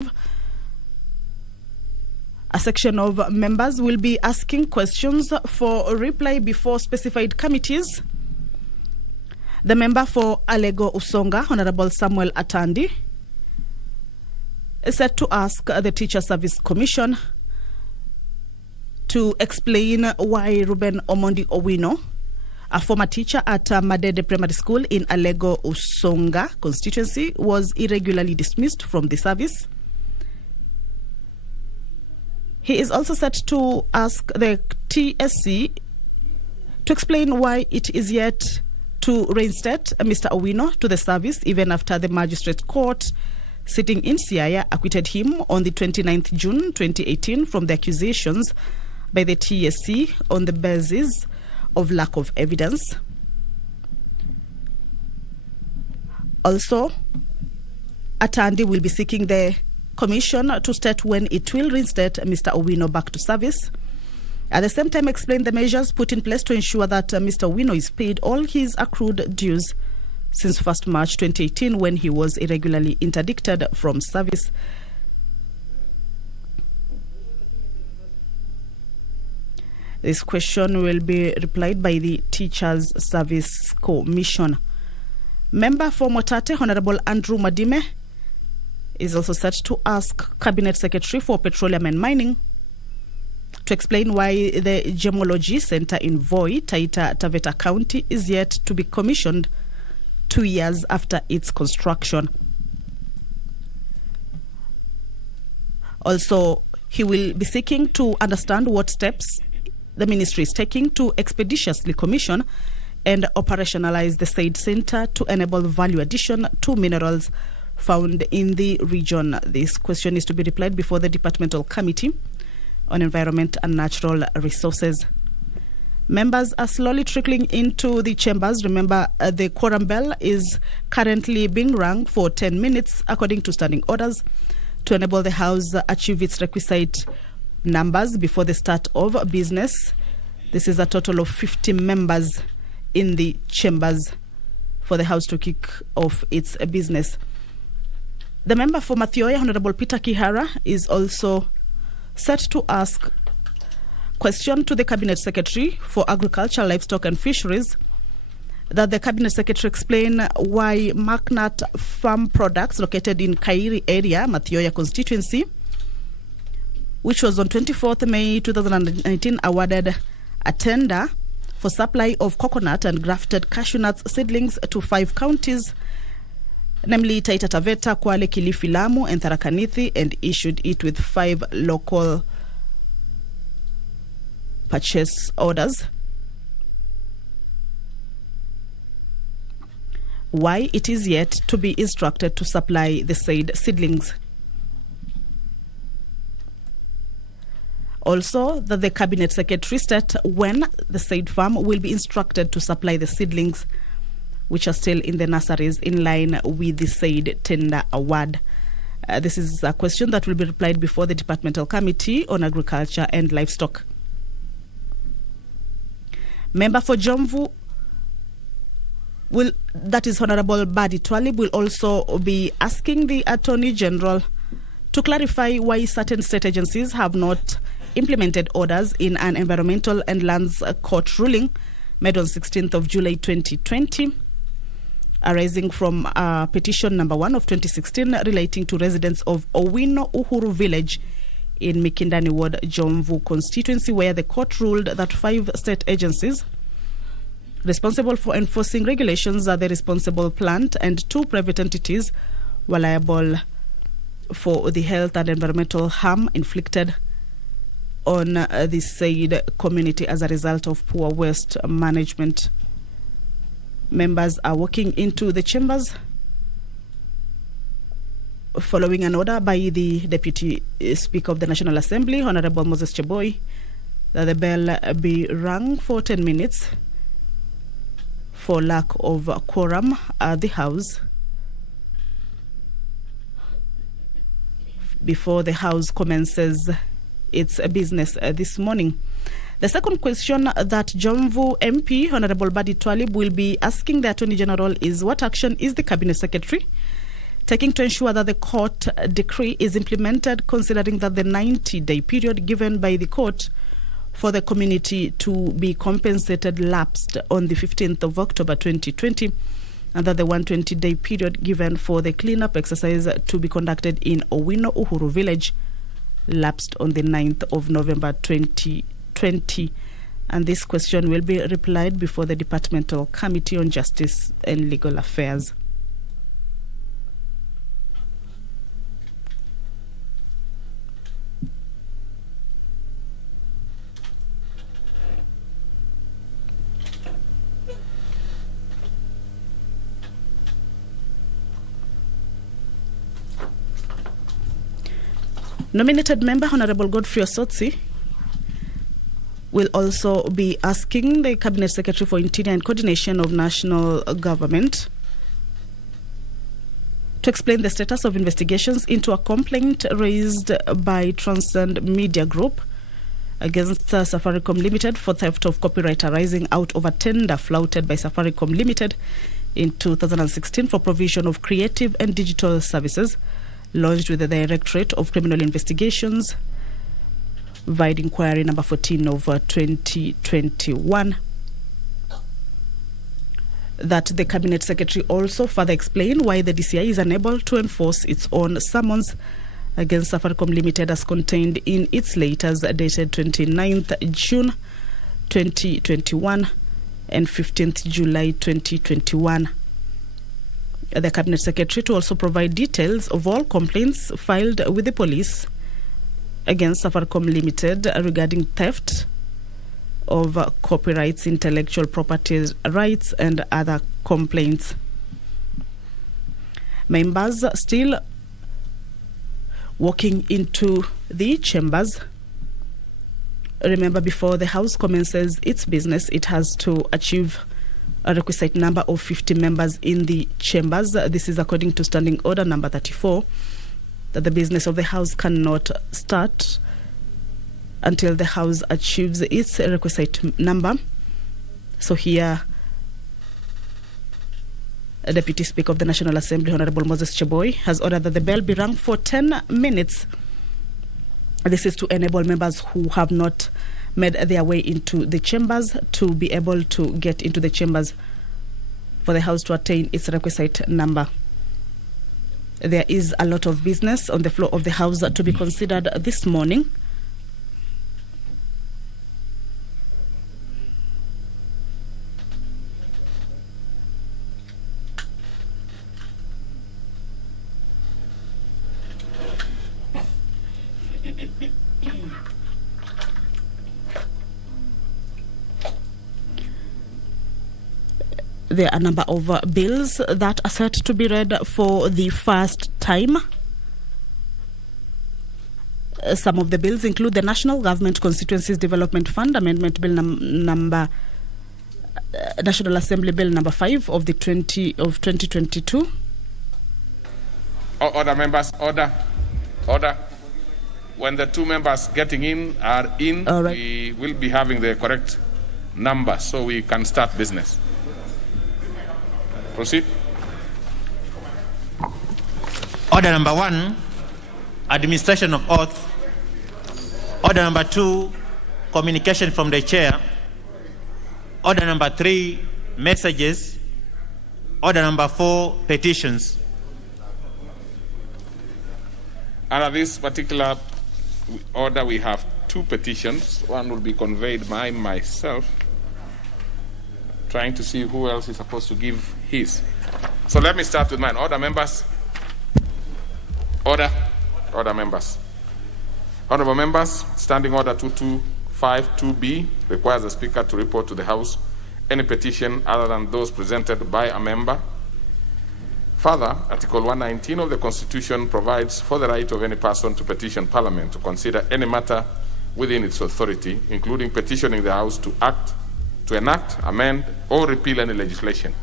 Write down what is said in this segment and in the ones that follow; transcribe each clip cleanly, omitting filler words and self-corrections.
A section of members will be asking questions for reply before specified committees. The member for Alego Usonga, Honorable Samuel Atandi, is set to ask the Teacher Service Commission to explain why Ruben Omondi Owino, a former teacher at Madede Primary School in Alego Usonga constituency, was irregularly dismissed from the service. He is also set to ask the TSC to explain why it is yet to reinstate Mr. Owino to the service even after the magistrate court sitting in Siaya acquitted him on the 29th June 2018 from the accusations by the TSC on the basis of lack of evidence. Also, Atandi will be seeking the Commission to state when it will reinstate Mr. Owino back to service. At the same time, explain the measures put in place to ensure that Mr. Owino is paid all his accrued dues since 1st March 2018 when he was irregularly interdicted from service. This question will be replied by the Teachers Service Commission. Member for Motate, Honorable Andrew Madime, is also set to ask Cabinet Secretary for Petroleum and Mining to explain why the Gemology Center in Voi, Taita Taveta County, is yet to be commissioned 2 years after its construction. Also, he will be seeking to understand what steps the ministry is taking to expeditiously commission and operationalize the said center to enable value addition to minerals found in the region. This question is to be replied before the Departmental Committee on Environment and Natural Resources. Members are slowly trickling into the chambers. Remember, the quorum bell is currently being rung for 10 minutes according to standing orders to enable the House achieve its requisite numbers before the start of business. This is a total of 50 members in the chambers for the House to kick off its business. The member for Mathioya, Honorable Peter Kihara, is also set to ask question to the Cabinet Secretary for Agriculture, Livestock and Fisheries, that the Cabinet Secretary explain why Macnat Farm Products, located in Kairi area, Mathioya constituency, which was on 24th May 2019, awarded a tender for supply of coconut and grafted cashew nuts seedlings to 5 counties, namely Taita Taveta, Kwale, Kilifi, Lamu and Tharaka Nithi, and issued it with 5 local purchase orders. Why it is yet to be instructed to supply the said seedlings. Also, that the Cabinet Secretary state when the said farm will be instructed to supply the seedlings which are still in the nurseries in line with the said tender award. This is a question that will be replied before the Departmental Committee on Agriculture and Livestock. Member for Jomvu, that is Honorable Badi Twalib, will also be asking the Attorney General to clarify why certain state agencies have not implemented orders in an Environmental and Lands Court ruling made on 16th of July 2020, arising from petition number 1 of 2016 relating to residents of Owino Uhuru Village in Mikindani Ward, Jomvu constituency, where the court ruled that 5 state agencies responsible for enforcing regulations are the responsible plant and 2 private entities were liable for the health and environmental harm inflicted on the said community as a result of poor waste management. Members are walking into the chambers following an order by the Deputy Speaker of the National Assembly, Honorable Moses Cheboy, that the bell be rung for 10 minutes for lack of quorum at the House before the House commences its business this morning. The second question that Jomvu MP Honorable Badi Twalib will be asking the Attorney General is what action is the Cabinet Secretary taking to ensure that the court decree is implemented, considering that the 90-day period given by the court for the community to be compensated lapsed on the 15th of October 2020, and that the 120-day period given for the cleanup exercise to be conducted in Owino Uhuru Village lapsed on the 9th of November 2020. And this question will be replied before the Departmental Committee on Justice and Legal Affairs. Nominated member Honorable Godfrey Osotsi will also be asking the Cabinet Secretary for Interior and Coordination of National Government to explain the status of investigations into a complaint raised by Transcend Media Group against Safaricom Limited for theft of copyright arising out of a tender flouted by Safaricom Limited in 2016 for provision of creative and digital services, lodged with the Directorate of Criminal Investigations, via inquiry number 14 of 2021. That the Cabinet Secretary also further explained why the DCI is unable to enforce its own summons against Safaricom Limited as contained in its letters dated 29th June 2021 and 15th July 2021. The Cabinet Secretary to also provide details of all complaints filed with the police against Safaricom Limited regarding theft of copyrights, intellectual property rights, and other complaints. Members still walking into the chambers. Remember, before the House commences its business, it has to achieve a requisite number of 50 members in the chambers. This is according to Standing Order number 34, that the business of the House cannot start until the House achieves its requisite number. So here, Deputy Speaker of the National Assembly, Honorable Moses Cheboy, has ordered that the bell be rung for 10 minutes. This is to enable members who have not made their way into the chambers to be able to get into the chambers for the House to attain its requisite number. There is a lot of business on the floor of the House to be considered this morning. There are a number of bills that are set to be read for the first time. Some of the bills include the National Government Constituencies Development Fund Amendment Bill number National Assembly Bill number 5 of 2022. Order, members. Order. When the two members getting in are in, right, we will be having the correct number so we can start business. Proceed. Order number 1, administration of oath. Order number 2, communication from the chair. Order number 3, messages. Order number 4, petitions. Under this particular order, we have 2 petitions. One will be conveyed by myself, trying to see who else is supposed to give his. So let me start with mine. Order, members. Order, members. Honorable members, Standing Order 2252B requires the Speaker to report to the House any petition other than those presented by a member. Further, Article 119 of the Constitution provides for the right of any person to petition Parliament to consider any matter within its authority, including petitioning the House to enact, amend, or repeal any legislation.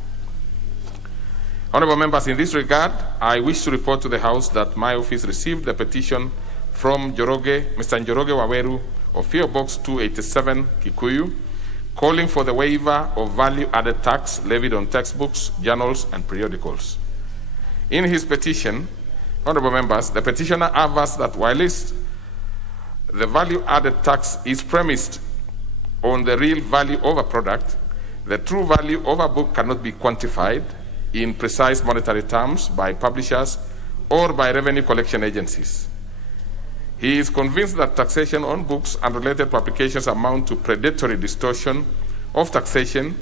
Honorable members, in this regard, I wish to report to the House that my office received a petition from Mr. Njoroge Waweru of PO Box 287, Kikuyu, calling for the waiver of value-added tax levied on textbooks, journals, and periodicals. In his petition, honorable members, the petitioner avers that whilst the value-added tax is premised on the real value of a product, the true value of a book cannot be quantified in precise monetary terms by publishers or by revenue collection agencies. He is convinced that taxation on books and related publications amount to predatory distortion of taxation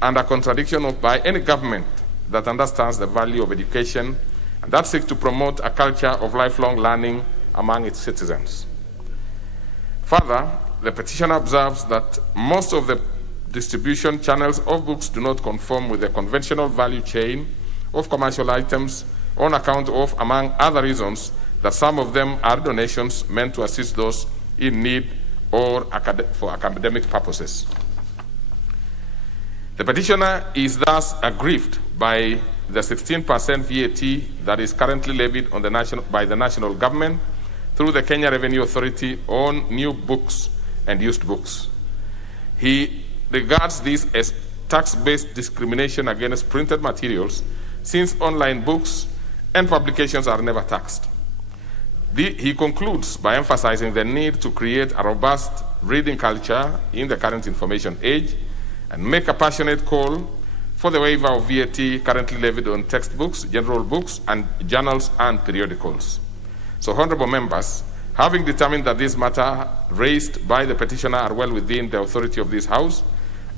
and a contradiction by any government that understands the value of education and that seeks to promote a culture of lifelong learning among its citizens. Further, the petitioner observes that most of the distribution channels of books do not conform with the conventional value chain of commercial items on account of, among other reasons, that some of them are donations meant to assist those in need or for academic purposes. The petitioner is thus aggrieved by the 16% VAT that is currently levied on by the national government through the Kenya Revenue Authority on new books and used books. He regards this as tax-based discrimination against printed materials, since online books and publications are never taxed. He concludes by emphasizing the need to create a robust reading culture in the current information age and make a passionate call for the waiver of VAT currently levied on textbooks, general books, and journals and periodicals. So, honorable members, having determined that this matter raised by the petitioner are well within the authority of this House,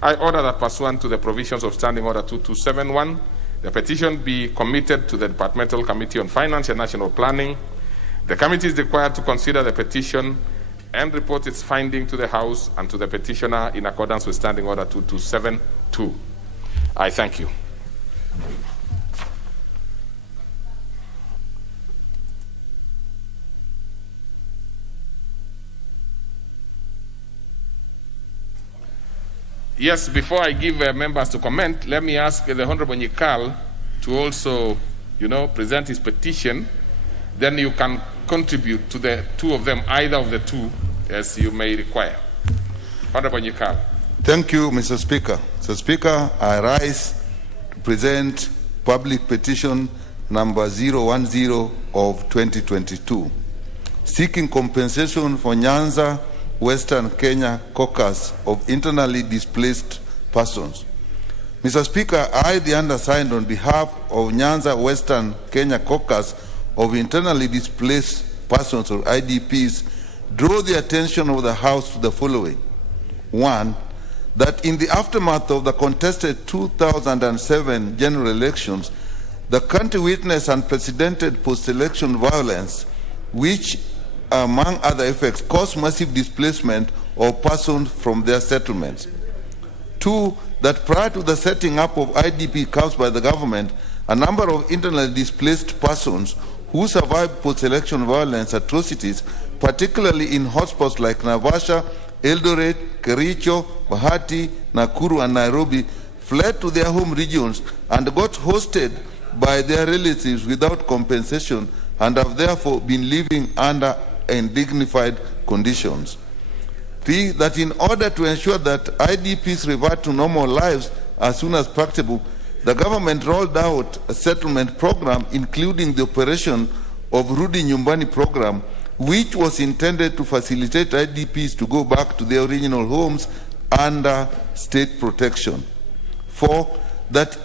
I order that pursuant to the provisions of Standing Order 2271, the petition be committed to the Departmental Committee on Finance and National Planning. The committee is required to consider the petition and report its finding to the House and to the petitioner in accordance with Standing Order 2272. I thank you. Yes, before I give members to comment, let me ask the Honorable Nyikal to also, present his petition. Then you can contribute to the two of them, either of the two, as you may require. Honorable Nyikal. Thank you, Mr. Speaker. Mr. Speaker, I rise to present public petition number 010 of 2022, seeking compensation for Nyanza, Western Kenya Caucus of internally displaced persons. Mr. Speaker, I, the undersigned, on behalf of Nyanza, Western Kenya Caucus of internally displaced persons, or IDPs, draw the attention of the House to the following. One, that in the aftermath of the contested 2007 general elections, the country witnessed unprecedented post-election violence, which, among other effects, caused massive displacement of persons from their settlements. Two, that prior to the setting up of IDP camps by the government, a number of internally displaced persons who survived post-election violence atrocities, particularly in hotspots like Naivasha, Eldoret, Kericho, Bahati, Nakuru, and Nairobi, fled to their home regions and got hosted by their relatives without compensation and have therefore been living under undignified conditions. Three, that in order to ensure that IDPs revert to normal lives as soon as practicable, the government rolled out a settlement program, including the operation of Rudi Nyumbani program, which was intended to facilitate IDPs to go back to their original homes under state protection. Four, that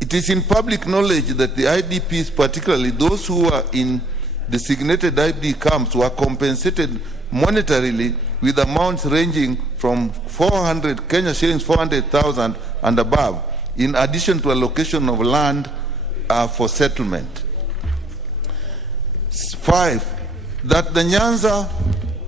it is in public knowledge that the IDPs, particularly those who are in designated IDP camps, were compensated monetarily with amounts ranging from 400 Kenya shillings, 400,000 and above, in addition to allocation of land for settlement. Five, that the Nyanza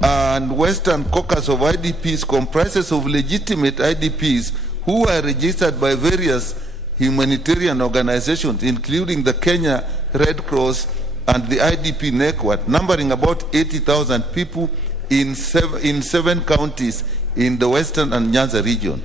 and Western Caucus of IDPs comprises of legitimate IDPs who are registered by various humanitarian organizations, including the Kenya Red Cross and the IDP network, numbering about 80,000 people in seven counties in the Western and Nyanza region.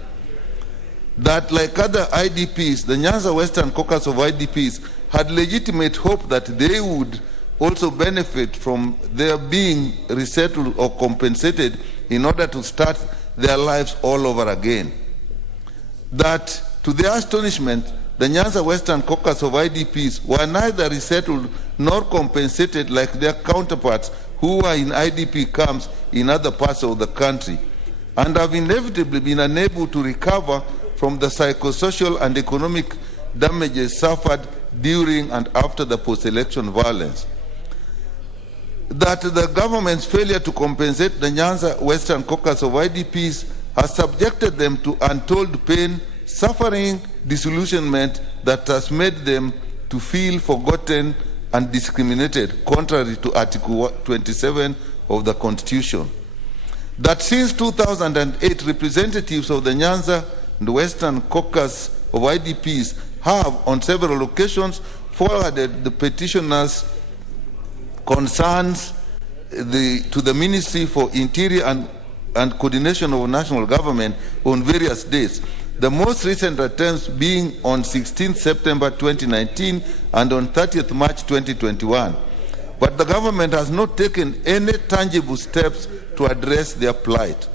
That, like other IDPs, the Nyanza Western Caucus of IDPs had legitimate hope that they would also benefit from their being resettled or compensated in order to start their lives all over again. That, to their astonishment, the Nyanza Western Caucus of IDPs were neither resettled nor compensated like their counterparts who are in IDP camps in other parts of the country, and have inevitably been unable to recover from the psychosocial and economic damages suffered during and after the post-election violence. That the government's failure to compensate the Nyanza Western Caucus of IDPs has subjected them to untold pain, suffering, disillusionment that has made them to feel forgotten and discriminated, contrary to Article 27 of the Constitution. That since 2008, representatives of the Nyanza and Western Caucus of IDPs have, on several occasions, forwarded the petitioners' concerns to the Ministry for Interior and Coordination of National Government on various dates. The most recent attempts being on 16th September 2019 and on 30th March 2021. But the government has not taken any tangible steps to address their plight.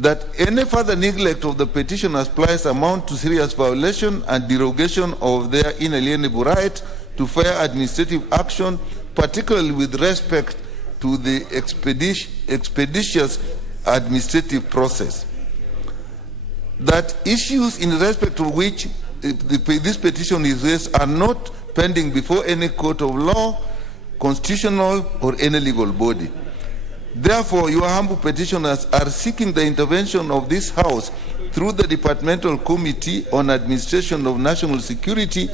That any further neglect of the petitioners' plight amount to serious violation and derogation of their inalienable right to fair administrative action, particularly with respect to the expeditious administrative process. That issues in respect to which this petition is raised are not pending before any court of law, constitutional, or any legal body. Therefore, your humble petitioners are seeking the intervention of this House through the Departmental Committee on Administration of National Security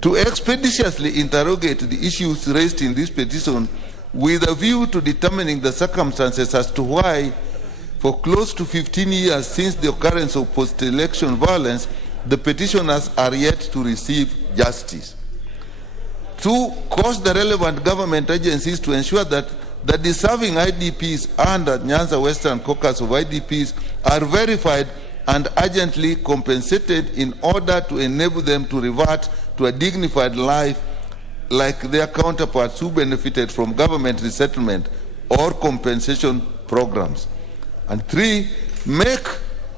to expeditiously interrogate the issues raised in this petition with a view to determining the circumstances as to why, for close to 15 years since the occurrence of post-election violence, the petitioners are yet to receive justice. To cause the relevant government agencies to ensure that the deserving IDPs under Nyanza Western Caucus of IDPs are verified and urgently compensated in order to enable them to revert to a dignified life like their counterparts who benefited from government resettlement or compensation programs. And 3, make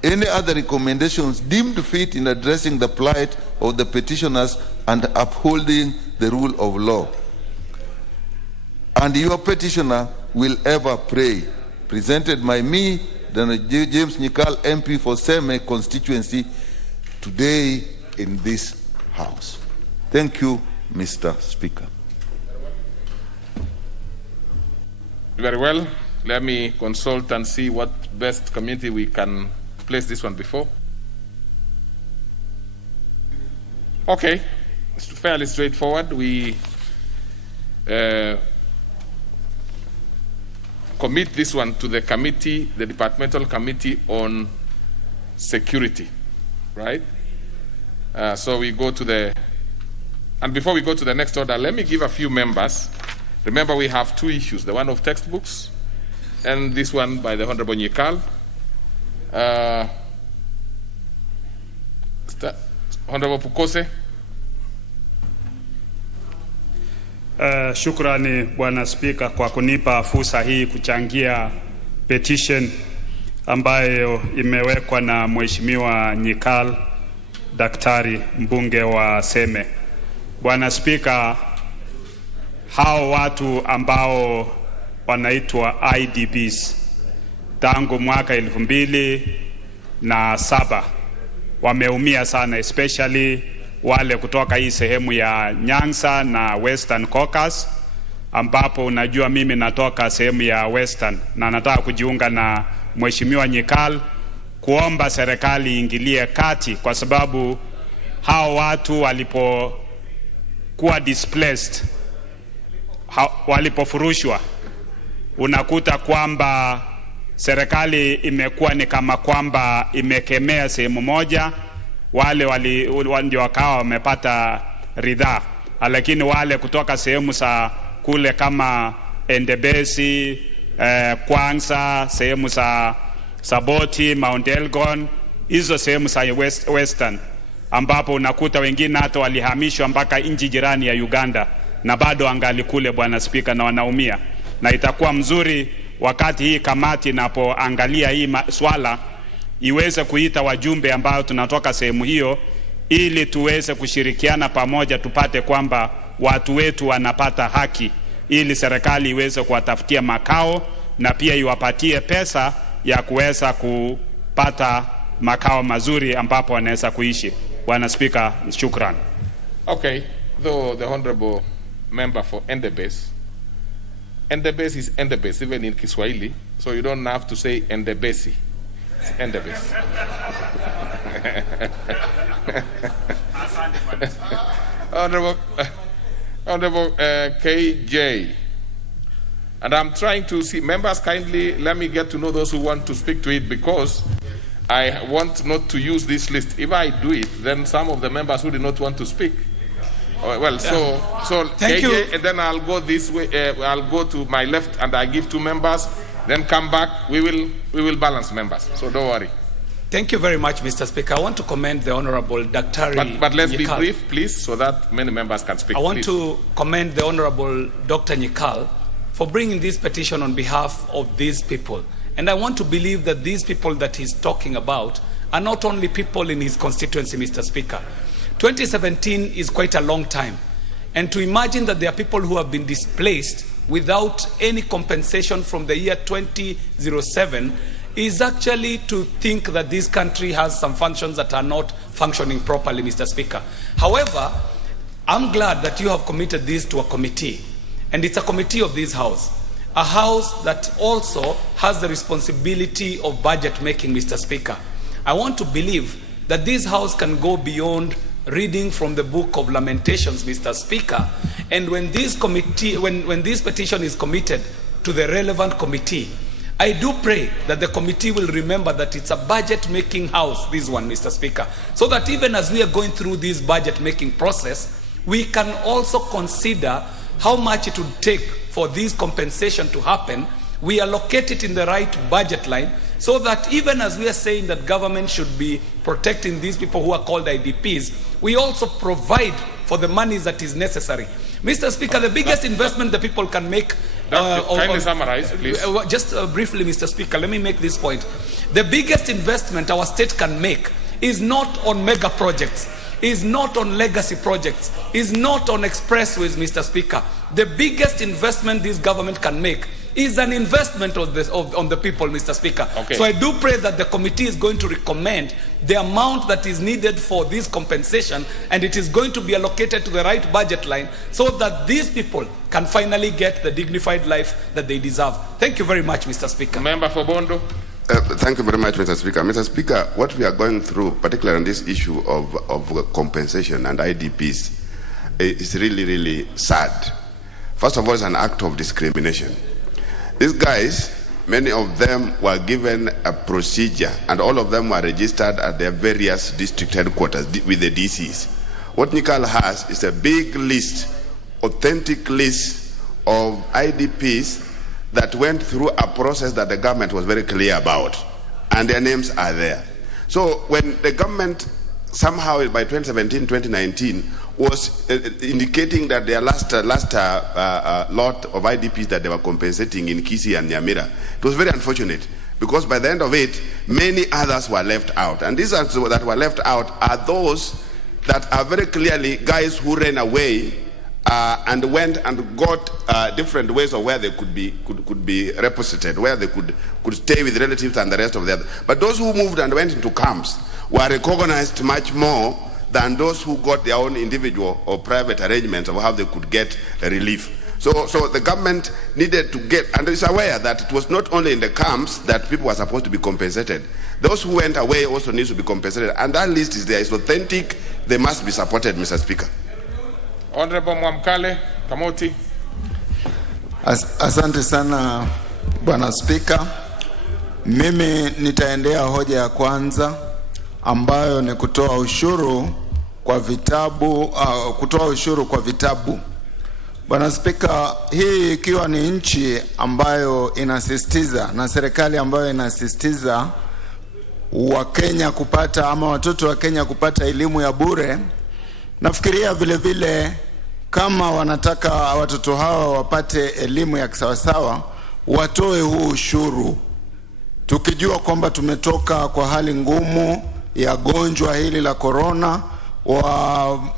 any other recommendations deemed fit in addressing the plight of the petitioners and upholding the rule of law. And your petitioner will ever pray. Presented by me, James Nyikal, MP for Seme constituency, today in this House. Thank you, Mr. Speaker. Very well. Let me consult and see what best committee we can place this one before. Okay, it's fairly straightforward. We commit this one to the committee, the Departmental Committee on Security, right? So we go to the, and before we go to the next order, let me give a few members. Remember, we have 2 issues, the one of textbooks and this one by the Honorable Nyikal. Honorable Pukose. Shukrani Bwana Spika kwa kunipa fursa hii kuchangia petition ambayo imewekwa na Mheshimiwa Nyikal, daktari mbunge wa Seme. Bwana Spika, hao watu ambao wanaitwa IDPs tangu mwaka 2007 wameumia sana, especially wale kutoka hii sehemu ya Nyanza na Western Caucus, ambapo unajua mimi natoka sehemu ya Western na nataka kujiunga na Mheshimiwa Nyikal kuomba serikali ingilie kati, kwa sababu hao watu walipokuwa displaced, walipofurushwa, unakuta kwamba serikali imekuwa ni kama kwamba imekemea sehemu moja, wale ndio wakawa wamepata ridhaa, lakini wale kutoka sehemu za kule kama Endebesi, Kwanza, sehemu za Saboti, Mount Elgon, hizo sehemu za Western, ambapo unakuta wengine hata walihamishwa mpaka nchi jirani ya Uganda na bado angali kule, Bwana Spika, na wanaumia. Na itakuwa mzuri wakati hii kamati inapoangalia hii swala iweze kuita wajumbe ambao tunatoka sehemu hiyo, ili tuweze kushirikiana pamoja, tupate kwamba watu wetu wanapata haki, ili serikali iweze kuwatafutia makao na pia iwapatie pesa ya kuweza kupata makao mazuri ambapo wanaweza kuishi. Bwana Speaker, shukran. Okay, though the honorable member for Endebess is Endebess even in Kiswahili, so you don't have to say Endebesi. It's Endebess. Honorable KJ. And I'm trying to see, members kindly let me get to know those who want to speak to it, because I want not to use this list. If I do it, then some of the members who do not want to speak. Well, so Thank KJ, you. and then I'll go this way. I'll go to my left, and I give 2 members. Then come back. We will balance members. So don't worry. Thank you very much, Mr. Speaker. I want to commend the Honorable Dr. But let's be brief, please, so that many members can speak. I want to commend the Honorable Dr. Nyikal for bringing this petition on behalf of these people. And I want to believe that these people that he's talking about are not only people in his constituency, Mr. Speaker. 2017 is quite a long time. And to imagine that there are people who have been displaced without any compensation from the year 2007 is actually to think that this country has some functions that are not functioning properly, Mr. Speaker. However, I'm glad that you have committed this to a committee. And it's a committee of this House. A House that also has the responsibility of budget making, Mr. Speaker. I want to believe that this House can go beyond reading from the Book of Lamentations, Mr. Speaker. And when this committee, when this petition is committed to the relevant committee, I do pray that the committee will remember that it's a budget-making house, this one, Mr. Speaker, so that even as we are going through this budget-making process, we can also consider how much it would take for this compensation to happen. We allocate it in the right budget line, so that even as we are saying that government should be protecting these people who are called IDPs, we also provide for the money that is necessary. Mr. Speaker, the biggest investment the people can make... kindly summarize, please. Just briefly, Mr. Speaker, let me make this point. The biggest investment our state can make is not on mega projects, is not on legacy projects, is not on expressways, Mr. Speaker. The biggest investment this government can make is an investment on the people, Mr. Speaker. Okay. So I do pray that the committee is going to recommend the amount that is needed for this compensation, and it is going to be allocated to the right budget line, so that these people can finally get the dignified life that they deserve. Thank you very much, Mr. Speaker. Member for Bondo. Thank you very much, Mr. Speaker. Mr. Speaker, what we are going through, particularly on this issue of compensation and IDPs, is really, really sad. First of all, it's an act of discrimination. These guys, many of them were given a procedure, and all of them were registered at their various district headquarters with the DCs. What Nikal has is a big list, authentic list of IDPs that went through a process that the government was very clear about, and their names are there. So when the government somehow by 2017, 2019 was indicating that their last lot of IDPs that they were compensating in Kisii and Nyamira, it was very unfortunate, because by the end of it, many others were left out. And these that were left out are those that are very clearly guys who ran away and went and got different ways of where they could be reposited, where they could stay with relatives and the rest of the other. But those who moved and went into camps were recognized much more than those who got their own individual or private arrangements of how they could get relief. So the government needed to get, and is aware that it was not only in the camps that people were supposed to be compensated. Those who went away also need to be compensated, and that list is there. It's authentic. They must be supported, Mr. Speaker. Honorable Mwamkale Kamoti. Asante sana Bwana Spika. Mimi nitaendea hoja ya kwanza ambayo ni kutoa ushuru kwa vitabu, Bwana Spika, hii ikiwa ni nchi ambayo inasisitiza na serikali ambayo inasisitiza Wakenya kupata ama watoto wa Kenya kupata elimu ya bure, nafikiria vile vile kama wanataka watoto hawa wapate elimu ya kisawasawa, watoe huu ushuru. Tukijua kwamba tumetoka kwa hali ngumu ya gonjwa hili la corona,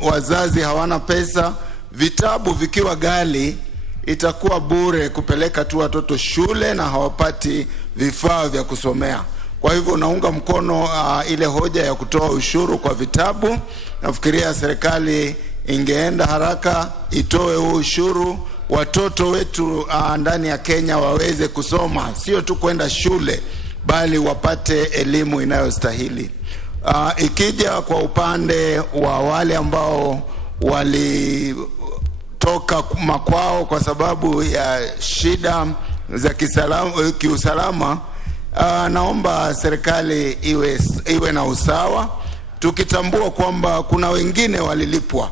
wazazi hawana pesa, vitabu vikiwa ghali, itakuwa bure kupeleka tu watoto shule na hawapati vifaa vya kusomea. Kwa hivyo naunga mkono ile hoja ya kutoa ushuru kwa vitabu. Nafikiria serikali ingeenda haraka itoe huu ushuru, watoto wetu ndani ya Kenya waweze kusoma, sio tu kwenda shule bali wapate elimu inayostahili. Ikija kwa upande wa wale ambao walitoka makwao kwa sababu ya shida za kiusalama, naomba serikali iwe na usawa, tukitambua kwamba kuna wengine walilipwa,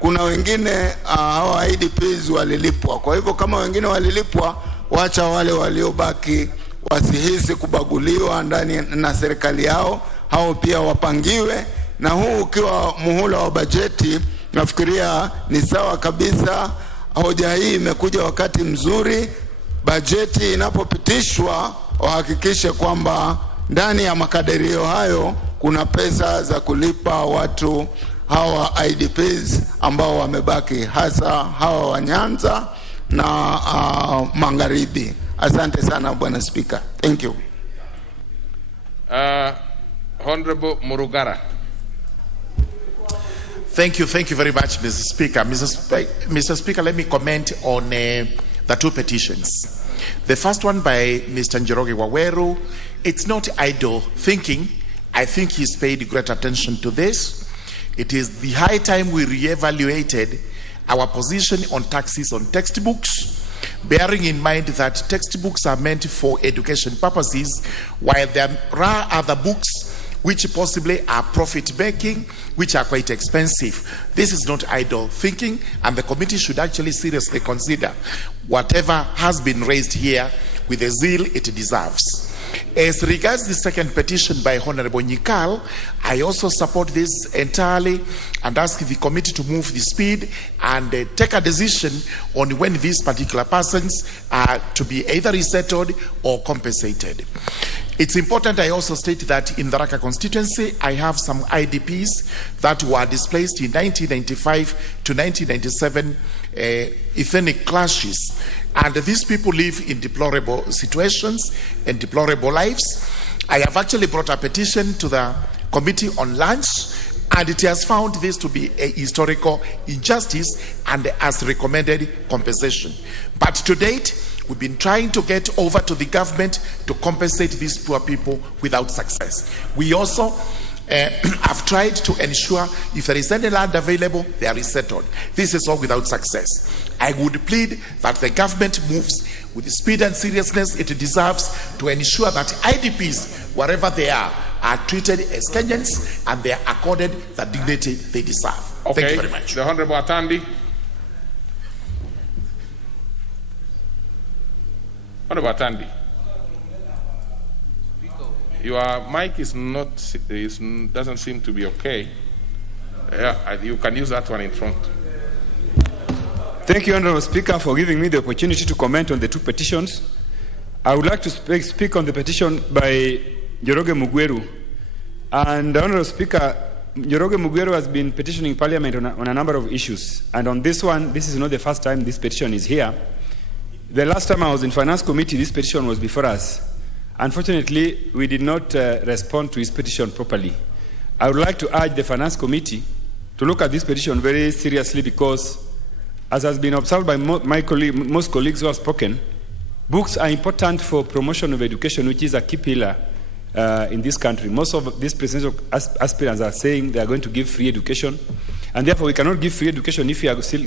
kuna wengine hawa IDPs walilipwa. Kwa hivyo kama wengine walilipwa, wacha wale waliobaki wasihisi kubaguliwa ndani na serikali yao, hao pia wapangiwe. Na huu ukiwa muhula wa bajeti, nafikiria ni sawa kabisa. Hoja hii imekuja wakati mzuri. Bajeti inapopitishwa, wahakikishe kwamba ndani ya makadirio hayo kuna pesa za kulipa watu hawa IDPs ambao wamebaki, hasa hawa wa Nyanza na Magharibi. Asante sana Bwana Speaker. Thank you. Honorable Murugara. Thank you very much, Mr. Speaker. Mr. Speaker, let me comment on the two petitions. The first one by Mr. Njoroge Waweru. It's not idle thinking. I think he's paid great attention to this. It is the high time we re-evaluated our position on taxes on textbooks, bearing in mind that textbooks are meant for education purposes, while there are other books which possibly are profit-making, which are quite expensive. This is not idle thinking, and the committee should actually seriously consider whatever has been raised here with the zeal it deserves. As regards the second petition by Honorable Nyikal, I also support this entirely and ask the committee to move the speed and take a decision on when these particular persons are to be either resettled or compensated. It's important I also state that in the Raka constituency, I have some IDPs that were displaced in 1995 to 1997 ethnic clashes. And these people live in deplorable situations and deplorable lives. I have actually brought a petition to the Committee on Lands, and it has found this to be a historical injustice and has recommended compensation. But to date, we've been trying to get over to the government to compensate these poor people without success. We also have tried to ensure if there is any land available, they are resettled. This is all without success. I would plead that the government moves with the speed and seriousness it deserves to ensure that IDPs, wherever they are treated as Kenyans and they are accorded the dignity they deserve. Okay. Thank you very much. The Honorable Atandi. Honorable Atandi. Your mic doesn't seem to be okay. Yeah, you can use that one in front. Thank you, Honorable Speaker, for giving me the opportunity to comment on the two petitions. I would like to speak on the petition by Njoroge Mugweru. And Honorable Speaker, Njoroge Mugweru has been petitioning Parliament on a number of issues. And on this one, this is not the first time this petition is here. The last time I was in Finance Committee, this petition was before us. Unfortunately, we did not respond to his petition properly. I would like to urge the Finance Committee to look at this petition very seriously because, as has been observed by most colleagues who have spoken, books are important for promotion of education, which is a key pillar in this country. Most of these presidential aspirants are saying they are going to give free education, and therefore we cannot give free education if we are still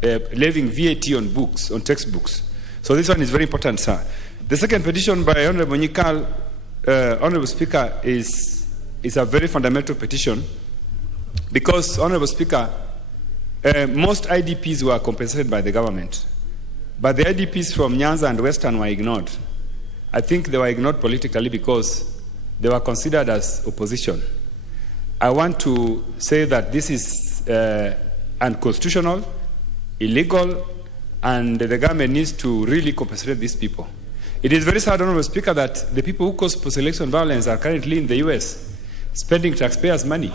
levying VAT on books, on textbooks. So this one is very important, sir. The second petition by Honorable Nyikal, Honorable Speaker, is a very fundamental petition because, Honorable Speaker, most IDPs were compensated by the government, but the IDPs from Nyanza and Western were ignored. I think they were ignored politically because they were considered as opposition. I want to say that this is unconstitutional, illegal, and the government needs to really compensate these people. It is very sad, Honorable Speaker, that the people who cause post-election violence are currently in the US spending taxpayers' money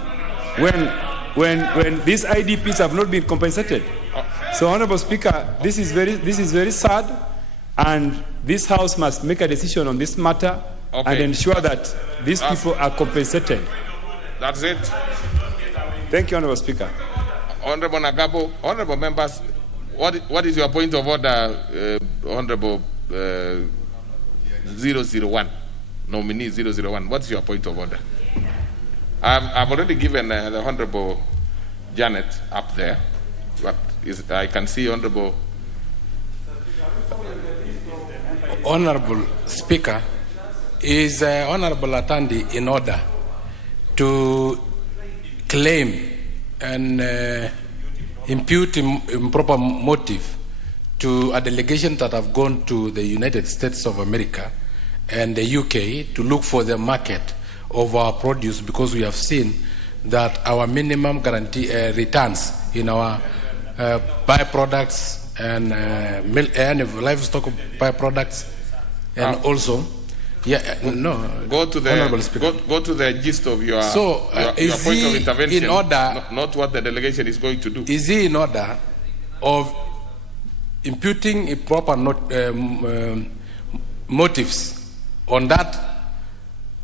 when when these IDPs have not been compensated. So, Honorable Speaker, this is very sad, and this House must make a decision on this matter and ensure that these people are compensated. That's it. Thank you, Honorable Speaker. Honorable Nagabo, honorable members, what is your point of order, Honorable 001, nominee 001? What's your point of order? I've already given the Honorable Janet up there, but I can see Honorable. Honorable Speaker, is Honorable Atandi in order to claim and impute improper motive to a delegation that have gone to the United States of America and the UK to look for the market of our produce, because we have seen that our minimum guarantee returns in our byproducts and livestock byproducts, and also go to the gist of your your point of intervention, in order, not what the delegation is going to do. Is he in order of imputing improper motives on that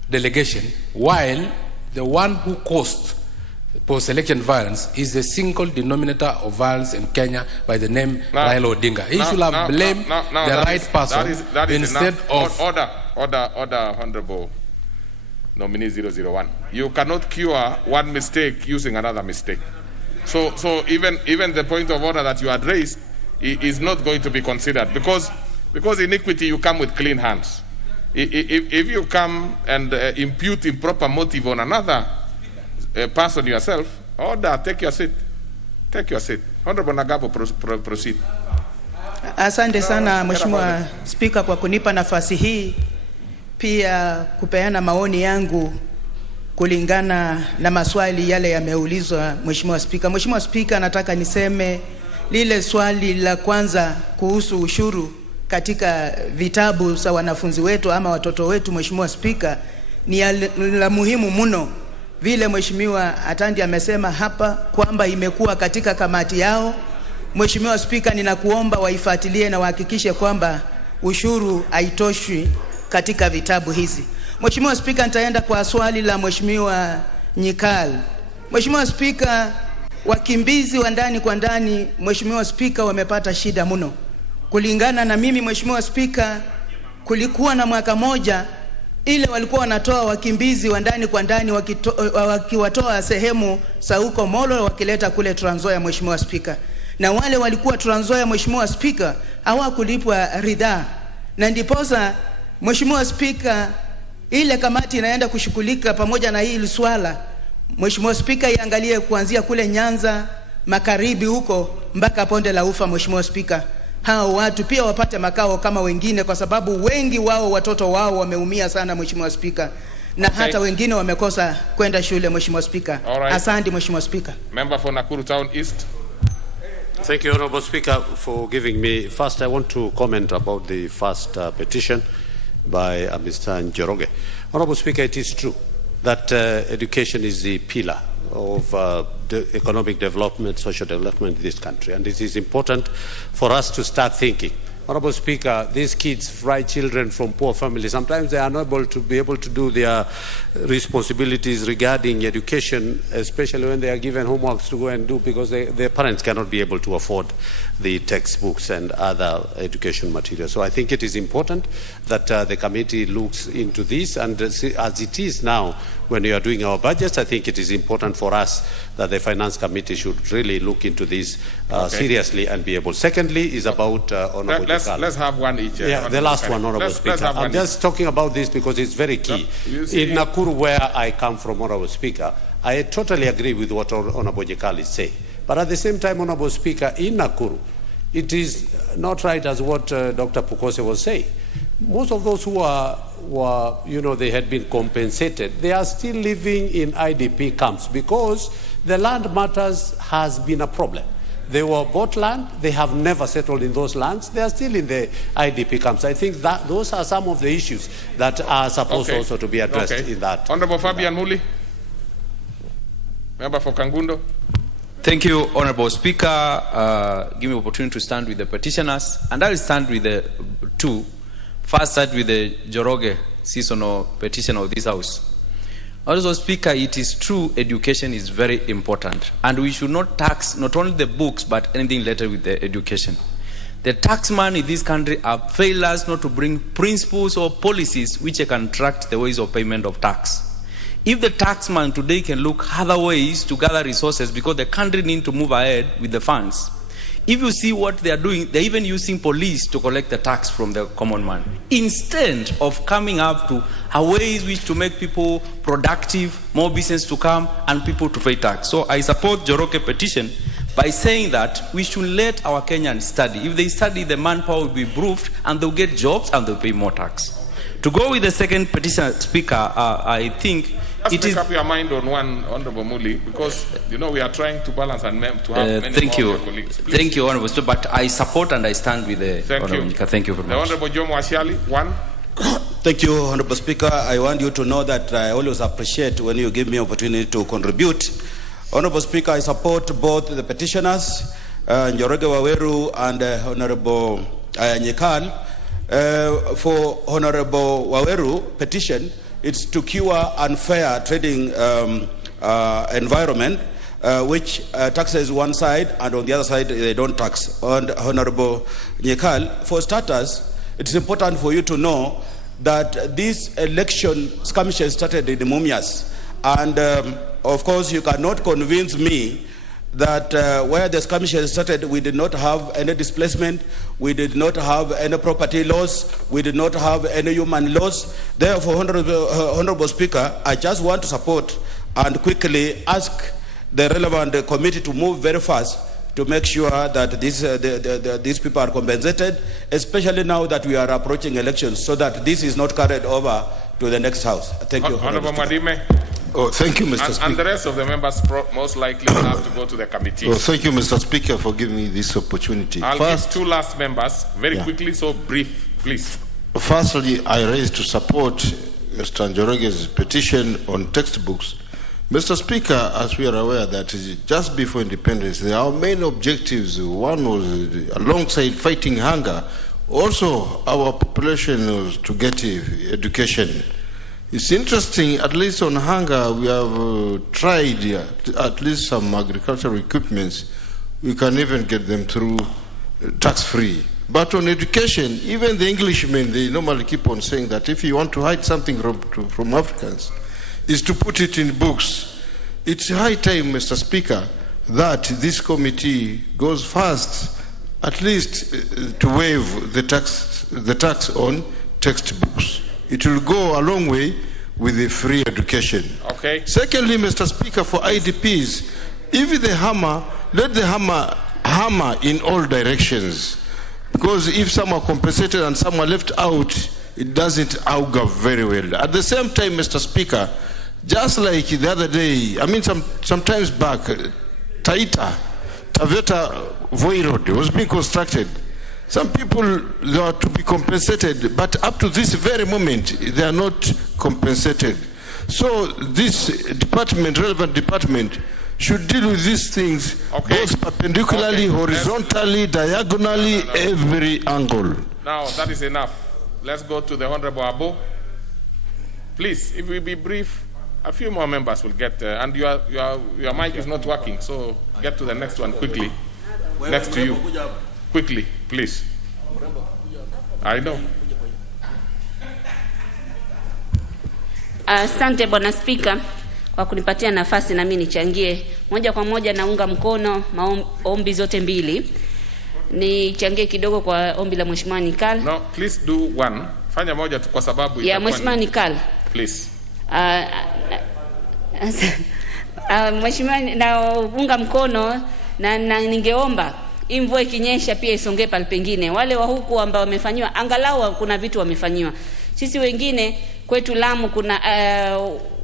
delegation, while the one who caused post-election violence is the single denominator of violence in Kenya by the name Raila Odinga? He should have blamed the right person instead of... Order, Honorable nominee 001. You cannot cure one mistake using another mistake. So even the point of order that you had raised is not going to be considered, because iniquity, you come with clean hands. If you come and impute improper motive on another person yourself, order, take your seat. Take your seat. Honorable Nagabo, proceed. Asante sana Mheshimiwa Spika kwa kunipa nafasi hii, pia kupeana maoni yangu kulingana na maswali yale yameulizwa. Mheshimiwa Spika, Mheshimiwa Spika, nataka niseme lile swali la kwanza kuhusu ushuru katika vitabu za wanafunzi wetu ama watoto wetu, Mheshimiwa Spika, ni la muhimu mno. Vile Mheshimiwa Atandi amesema hapa kwamba imekuwa katika kamati yao. Mheshimiwa Spika, ninakuomba waifuatilie na wahakikishe kwamba ushuru haitoshwi katika vitabu hizi. Mheshimiwa Spika, nitaenda kwa swali la Mheshimiwa Nyikal. Mheshimiwa Spika, wakimbizi wa ndani kwa ndani, Mheshimiwa Spika, wamepata shida mno. Kulingana na mimi, Mheshimiwa Spika, kulikuwa na mwaka moja ile walikuwa wanatoa wakimbizi wa ndani kwa ndani wakiwatoa sehemu za huko Molo wakileta kule Trans Nzoia, Mheshimiwa Spika. Na wale walikuwa Trans Nzoia, Mheshimiwa Spika, hawakulipwa ridhaa. Na ndiposa Mheshimiwa Spika, ile kamati inaenda kushughulika pamoja na hili swala, Mheshimiwa Spika, iangalie kuanzia kule Nyanza Magharibi huko mpaka Bonde la Ufa, Mheshimiwa Spika. Hao watu pia wapate makao kama wengine, kwa sababu wengi wao watoto wao wameumia sana, Mheshimiwa Spika, na hata wengine wamekosa kwenda shule, Mheshimiwa Spika. Asante Mheshimiwa Spika. Member for Nakuru Town East. Thank you, Honorable Speaker, for giving me. First, I want to comment about the first petition by Mr. Njoroge. Honorable Speaker, it is true that education is the pillar of the economic development, social development in this country, and it is important for us to start thinking. Honorable Speaker, these kids, right children from poor families, sometimes they are unable to be able to do their responsibilities regarding education, especially when they are given homeworks to go and do, because their parents cannot be able to afford the textbooks and other education materials. So I think it is important that the committee looks into this, and as it is now, when we are doing our budgets, I think it is important for us that the Finance Committee should really look into this seriously and be able. Secondly is about Honorable Let's have one each. Yeah, the last one, Honorable Speaker. I'm just talking about this because it's very key. In Nakuru, where I come from, Honorable Speaker, I totally agree with what Honorable Nyikal is saying. But at the same time, Honorable Speaker, in Nakuru, it is not right as what Dr. Pukose was saying. Most of those who were, they had been compensated, they are still living in IDP camps because the land matters has been a problem. They were bought land, they have never settled in those lands, they are still in the IDP camps. I think that those are some of the issues that are supposed also to be addressed in that. Honorable Fabian Muli, member for Kangundo. Thank you, Honorable Speaker. Give me opportunity to stand with the petitioners, and I'll stand with the two. First, start with the Njoroge seasonal petition of this House. Also, Speaker, it is true education is very important, and we should not tax not only the books but anything related with the education. The taxman in this country have failed us not to bring principles or policies which can track the ways of payment of tax. If the taxman today can look other ways to gather resources because the country needs to move ahead with the funds, if you see what they are doing, they're even using police to collect the tax from the common man, instead of coming up to ways which to make people productive, more business to come, and people to pay tax. So I support Njoroge petition by saying that we should let our Kenyans study. If they study, the manpower will be improved, and they'll get jobs, and they'll pay more tax. To go with the second petition, Speaker, I think Just make up your mind on one, Honorable Muli, because we are trying to balance and to have many thank you. colleagues. Please. Thank you, Honorable Speaker, but I support and I stand with the Honorable Nika. Thank you very much. The Honorable Jomo Asiali, one. Thank you, Honorable Speaker. I want you to know that I always appreciate when you give me opportunity to contribute. Honorable Speaker, I support both the petitioners, Njoroge Waweru and Honorable Nyekal. For Honorable Waweru petition, it's to cure unfair trading environment, which taxes one side and on the other side they don't tax. And Honorable Nyekal, for starters, it's important for you to know that this election skirmishes started in the Mumias. And of course, you cannot convince me that where the skirmishes started, we did not have any displacement, we did not have any property loss, we did not have any human loss. Therefore, Honorable Speaker, I just want to support and quickly ask the relevant committee to move very fast to make sure that these people are compensated, especially now that we are approaching elections, so that this is not carried over to the next House. Thank you, Honorable Mwadime. Oh, thank you, Mr. Speaker. And the rest of the members most likely will have to go to the committee. Oh, thank you, Mr. Speaker, for giving me this opportunity. I'll give two last members very quickly, so brief, please. Firstly, I raised to support Mr. Njoroge's petition on textbooks. Mr. Speaker, as we are aware that just before independence, there are many objectives. One was alongside fighting hunger. Also, our population was to get education. It's interesting, at least on hunger, we have tried at least some agricultural equipments. We can even get them through tax-free. But on education, even the Englishmen, they normally keep on saying that if you want to hide something from Africans, is to put it in books. It's high time, Mr. Speaker, that this committee goes fast, at least to waive the tax on textbooks. It will go a long way with the free education. Okay. Secondly, Mr. Speaker, for IDPs, if the hammer, let the hammer in all directions. Because if some are compensated and some are left out, it doesn't augur very well. At the same time, Mr. Speaker, just like the other day, I mean some times back, Taveta Voi Road was being constructed. Some people, they are to be compensated, but up to this very moment, they are not compensated. So this department, relevant department, should deal with these things both perpendicularly, horizontally, diagonally, every angle. Now, that is enough. Let's go to the Honorable Abo. Please, if we be brief, a few more members will get, and your mic is not working, so get to the next one quickly. Next to you. Quickly, please. I know. Asante Bwana Spika kwa kunipatia nafasi na mimi nichangie moja kwa moja. Naunga mkono maombi zote mbili. Nichangie kidogo kwa ombi la Mheshimiwa Nikal. No, please do one. Fanya moja tu kwa sababu ya Mheshimiwa Nikal. Please. Mheshimiwa, naunga mkono na ningeomba hii mvua ikinyesha pia isongee pale pengine. Wale wa huku ambao wamefanywa, angalau kuna vitu wamefanywa. Sisi wengine kwetu Lamu kuna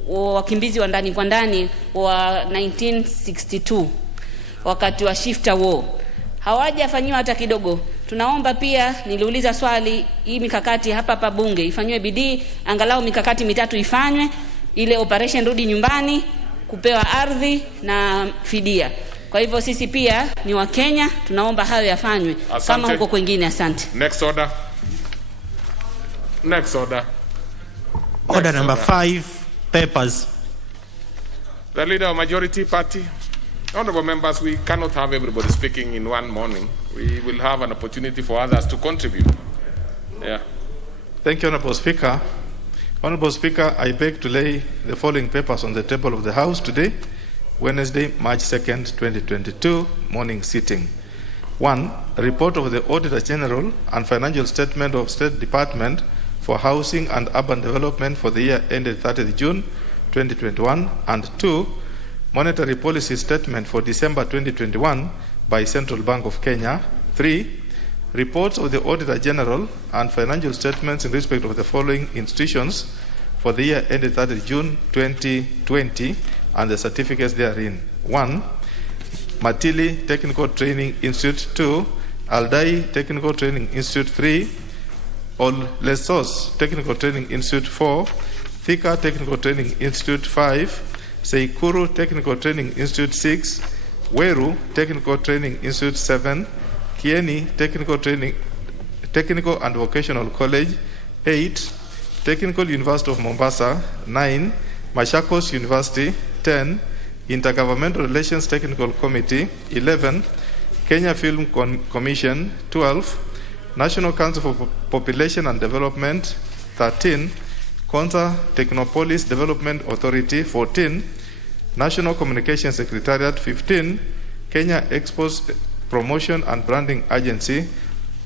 wakimbizi wa ndani kwa ndani wa 1962 wakati wa shifter war. Hawajafanywa hata kidogo. Tunaomba pia, niliuliza swali, hii mikakati hapa bunge ifanywe bidii, angalau mikakati mitatu ifanywe, ile operation rudi nyumbani, kupewa ardhi na fidia. Kwa hivyo sisi pia ni wa Kenya, tunaomba hayo yafanywe kama huko kwingine. Asante. Next order. Next order. Order number 5, papers. The leader of majority party. Honorable members, we cannot have everybody speaking in one morning. We will have an opportunity for others to contribute. Yeah. Thank you, Honorable Speaker. Honorable Speaker, I beg to lay the following papers on the table of the House today, Wednesday, March 2nd, 2022, morning sitting. 1. A report of the Auditor General and financial statement of State Department for Housing and Urban Development for the year ended 30th June 2021. And 2. Monetary policy statement for December 2021 by Central Bank of Kenya. 3. Reports of the Auditor General and financial statements in respect of the following institutions for the year ended 30th June 2020 and the certificates therein. 1. Matili Technical Training Institute. 2. Aldai Technical Training Institute. 3. Ol Lesos Technical Training Institute. 4. Thika Technical Training Institute. 5. Seikuru Technical Training Institute. 6. Weru Technical Training Institute. 7. Kieni Technical and Vocational College. 8. Technical University of Mombasa. 9. Machakos University. 10. Intergovernmental Relations Technical Committee. 11. Kenya Film Commission. 12. National Council for Population and Development. 13. Konza Technopolis Development Authority. 14. National Communications Secretariat. 15. Kenya Expos Promotion and Branding Agency.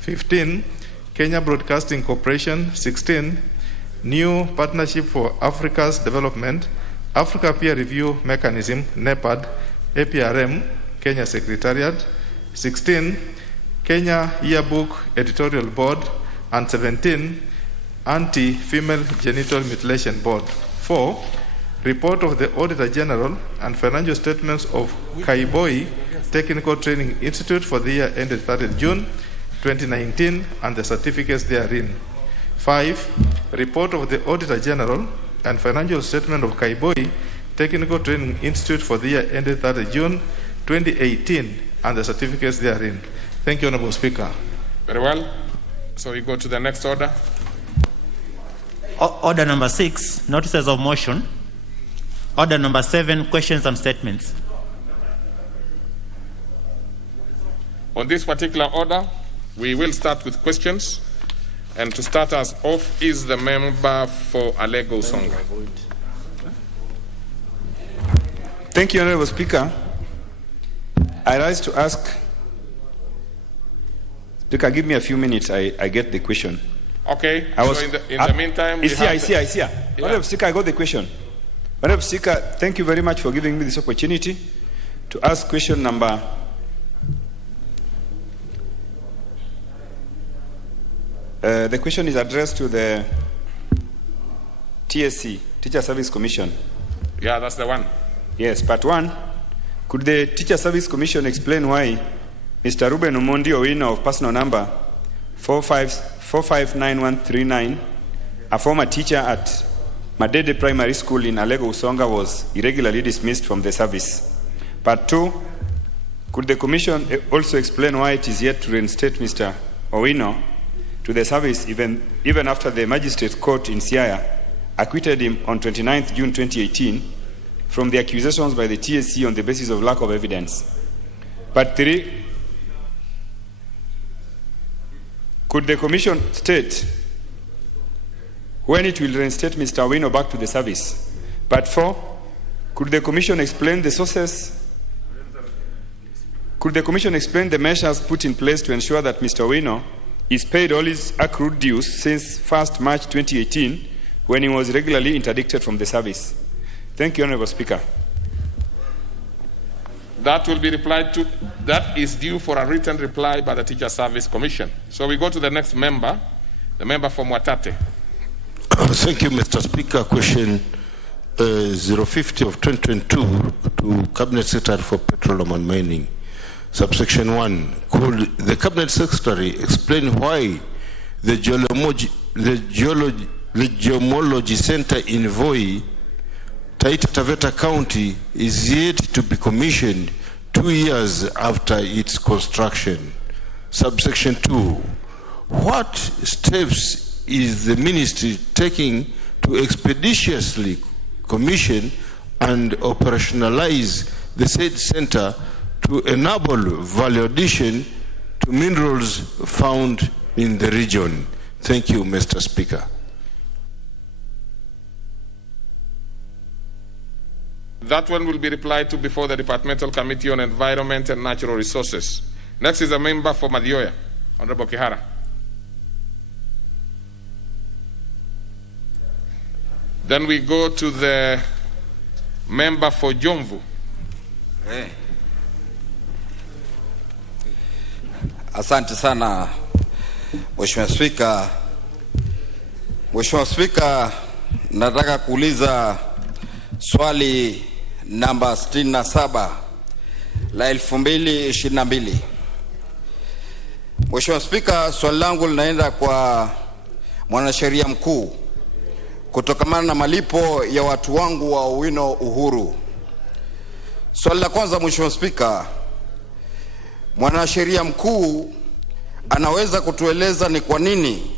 15. Kenya Broadcasting Corporation. 16. New Partnership for Africa's Development, Africa Peer Review Mechanism, NEPAD, APRM, Kenya Secretariat. 16. Kenya Yearbook Editorial Board. And 17. Anti-Female Genital Mutilation Board. 4. Report of the Auditor General and financial statements of Kaiboi Technical Training Institute for the year ended 30th June 2019 and the certificates therein. 5. Report of the Auditor General and financial statement of Kaiboi Technical Training Institute for the year ended 30th June 2018 and the certificates therein. Thank you, Honorable Speaker. Very well. So we go to the next order. Order number 6, notices of motion. Order number 7, questions and statements. On this particular order, we will start with questions. And to start us off is the member for Alego Usonga. Thank you, Honorable Speaker. I rise to ask. Speaker, give me a few minutes. I get the question. Okay. I was, so in the meantime, it's here. Yeah. Honorable Speaker, I got the question. Honorable Speaker, thank you very much for giving me this opportunity to ask question number. The question is addressed to the TSC, Teacher Service Commission. Yeah, that's the one. Yes, part 1. Could the Teacher Service Commission explain why Mr. Ruben Omondi Owino of personal number 459139, a former teacher at Madede Primary School in Alego Usonga, was irregularly dismissed from the service? Part 2. Could the Commission also explain why it is yet to reinstate Mr. Owino to the service even after the Magistrate Court in Siaya acquitted him on 29th June 2018 from the accusations by the TSC on the basis of lack of evidence? Part 3. Could the Commission state when it will reinstate Mr. Owino back to the service? Part 4. Could the Commission explain the sources? Could the Commission explain the measures put in place to ensure that Mr. Owino is paid all his accrued dues since 1st March 2018 when he was regularly interdicted from the service? Thank you, Honorable Speaker. That will be replied to. That is due for a written reply by the Teacher Service Commission. So we go to the next member, the member from Watate. Thank you, Mr. Speaker. Question 050 of 2022 to Cabinet Secretary for Petroleum and Mining. Subsection 1. Could the Cabinet Secretary explain why the Geomology Center in Voi, Taita Taveta County, is yet to be commissioned 2 years after its construction. Subsection 2. What steps is the ministry taking to expeditiously commission and operationalize the said center to enable value addition to minerals found in the region? Thank you, Mr. Speaker. That one will be replied to before the Departmental Committee on Environment and Natural Resources. Next is a member for Madioya, Honorable Kihara. Then we go to the member for Jomvu. Asante sana Mheshimiwa Spika. Mheshimiwa Spika, nataka kuuliza swali namba 67 la 2022. Mheshimiwa Spika, swali langu linaenda kwa mwanasheria mkuu kutokamana na malipo ya watu wangu wa Owino Uhuru. Swali la kwanza, Mheshimiwa Spika, mwanasheria mkuu anaweza kutueleza ni kwa nini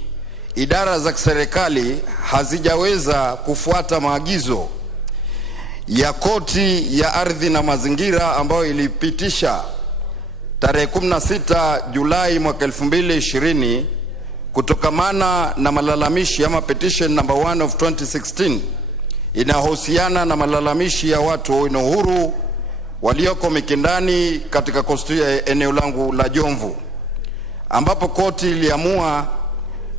idara za kiserikali hazijaweza kufuata maagizo ya koti ya ardhi na mazingira ambayo ilipitisha tarehe 16 Julai mwaka 2020 kutokamana na malalamishi ama petition number 1 of 2016 inahusiana na malalamishi ya watu wa Owino Uhuru walioko Mikindani katika eneo langu la Jomvu, ambapo koti iliamua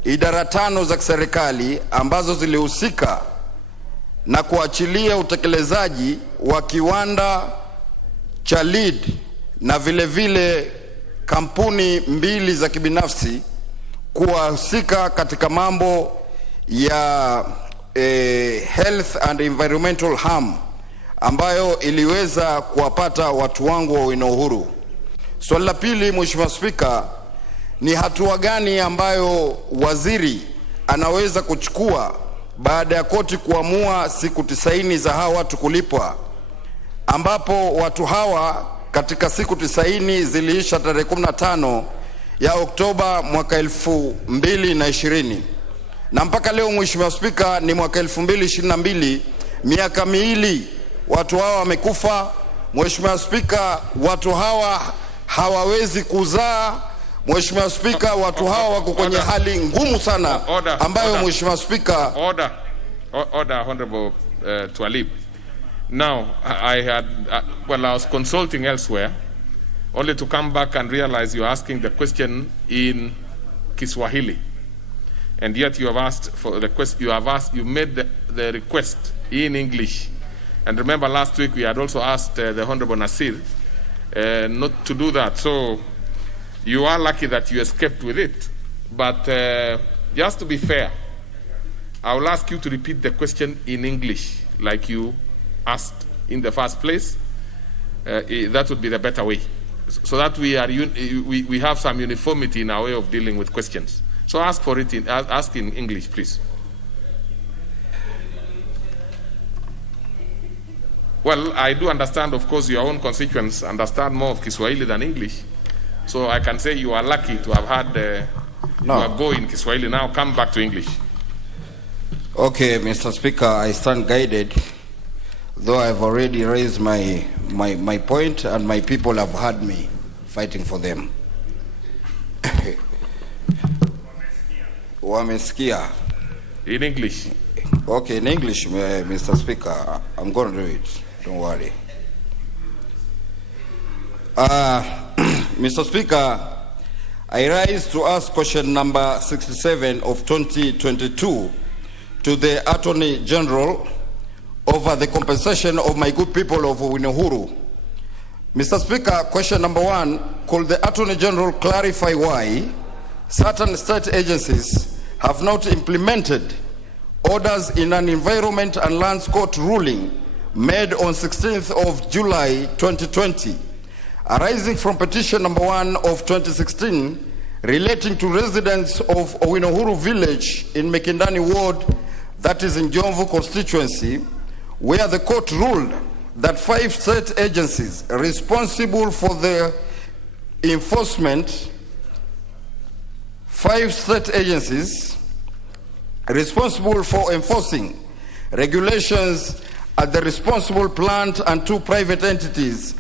idara 5 za kiserikali ambazo zilihusika na kuachilia utekelezaji wa kiwanda cha lead na vile vile kampuni 2 za kibinafsi kuhusika katika mambo ya health and environmental harm ambayo iliweza kuwapata watu wangu wa Owino Uhuru. Swali la pili, Mheshimiwa Spika, ni hatua gani ambayo waziri anaweza kuchukua baada ya koti kuamua siku 90 za hawa watu kulipwa, ambapo watu hawa katika siku 90 ziliisha tarehe 15 ya Oktoba mwaka 2020 na mpaka leo Mheshimiwa Spika ni mwaka 2022, miaka 2 watu hawa wamekufa. Mheshimiwa Spika, watu hawa hawawezi kuzaa. Mheshimiwa Spika, watu hawa wako kwenye hali ngumu sana ambayo Mheshimiwa Spika. Order, Honorable Twalib. Now, I had, I was consulting elsewhere, only to come back and realize you're asking the question in Kiswahili. And yet you have asked for the question, you made the request in English. And remember last week we had also asked the Honorable Nasir not to do that. So you are lucky that you escaped with it. But just to be fair, I will ask you to repeat the question in English like you asked in the first place. That would be the better way, so that we have some uniformity in our way of dealing with questions. So ask for it ask in English, please. Well, I do understand, of course, your own constituents understand more of Kiswahili than English. So I can say you are lucky to have had you go in Kiswahili. Now come back to English. Okay, Mr. Speaker, I stand guided, though I've already raised my point and my people have had me fighting for them. Wamesikia. In English. Okay, in English, Mr. Speaker, I'm going to do it. Don't worry. Mr. Speaker, I rise to ask question number 67 of 2022 to the Attorney General over the compensation of my good people of Owino Uhuru. Mr. Speaker, question number 1, could the Attorney General clarify why certain state agencies have not implemented orders in an Environment and Lands Court ruling made on 16th of July 2020, arising from petition number 1 of 2016 relating to residents of Owino Uhuru village in Mikindani ward, that is in Jomvu constituency, where the court ruled that 5 state agencies responsible for the enforcement, 5 state agencies responsible for enforcing regulations at the responsible plant and 2 private entities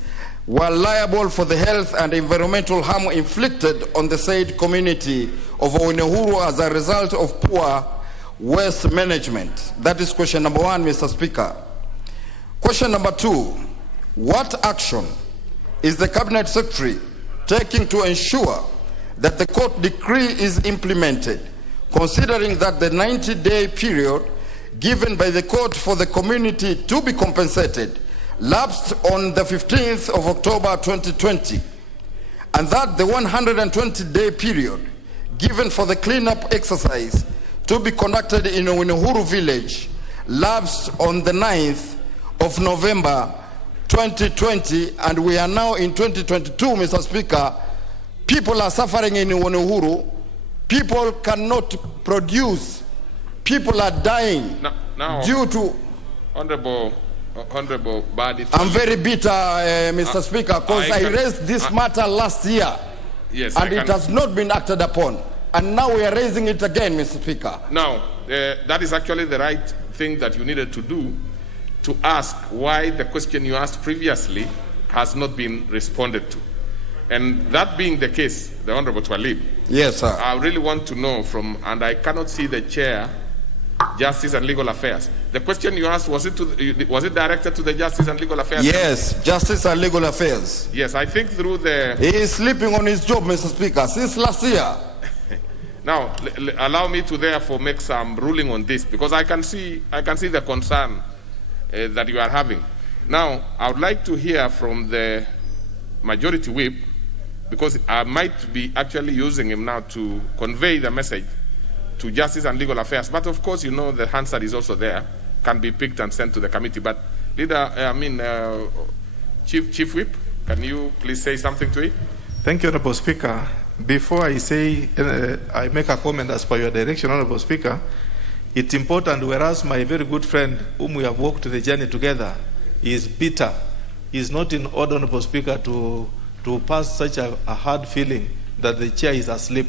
were liable for the health and environmental harm inflicted on the said community of Oinehuru as a result of poor waste management. That is question number 1, Mr. Speaker. Question number 2, what action is the Cabinet Secretary taking to ensure that the court decree is implemented, considering that the 90-day period given by the court for the community to be compensated lapsed on the 15th of October 2020, and that the 120-day period given for the cleanup exercise to be conducted in Oinehuru village lapsed on the 9th of November 2020, and we are now in 2022, Mr. Speaker. People are suffering in Oinehuru. People cannot produce. People are dying due to... Honorable Badi. I'm very bitter, Mr. Speaker, because I raised this matter last year, yes, and it has not been acted upon. And now we are raising it again, Mr. Speaker. Now, that is actually the right thing that you needed to do, to ask why the question you asked previously has not been responded to. And that being the case, the Honorable Twalib. Yes, sir. I really want to know from, and I cannot see the chair, Justice and Legal Affairs. The question you asked, was it directed to the Justice and Legal Affairs? Yes, Justice and Legal Affairs. Yes, I think through the... He is sleeping on his job, Mr. Speaker, since last year. Now, allow me to therefore make some ruling on this, because I can see the concern that you are having. Now, I would like to hear from the Majority Whip, because I might be actually using him now to convey the message to Justice and Legal Affairs. But of course, you know, the Hansard is also there, can be picked and sent to the committee. But Chief Whip, can you please say something to it? Thank you, Honorable Speaker. Before I say, I make a comment as per your direction, Honorable Speaker, it's important, whereas my very good friend, whom we have walked the journey together, is bitter, is not in order, Honorable Speaker, to pass such a hard feeling that the chair is asleep.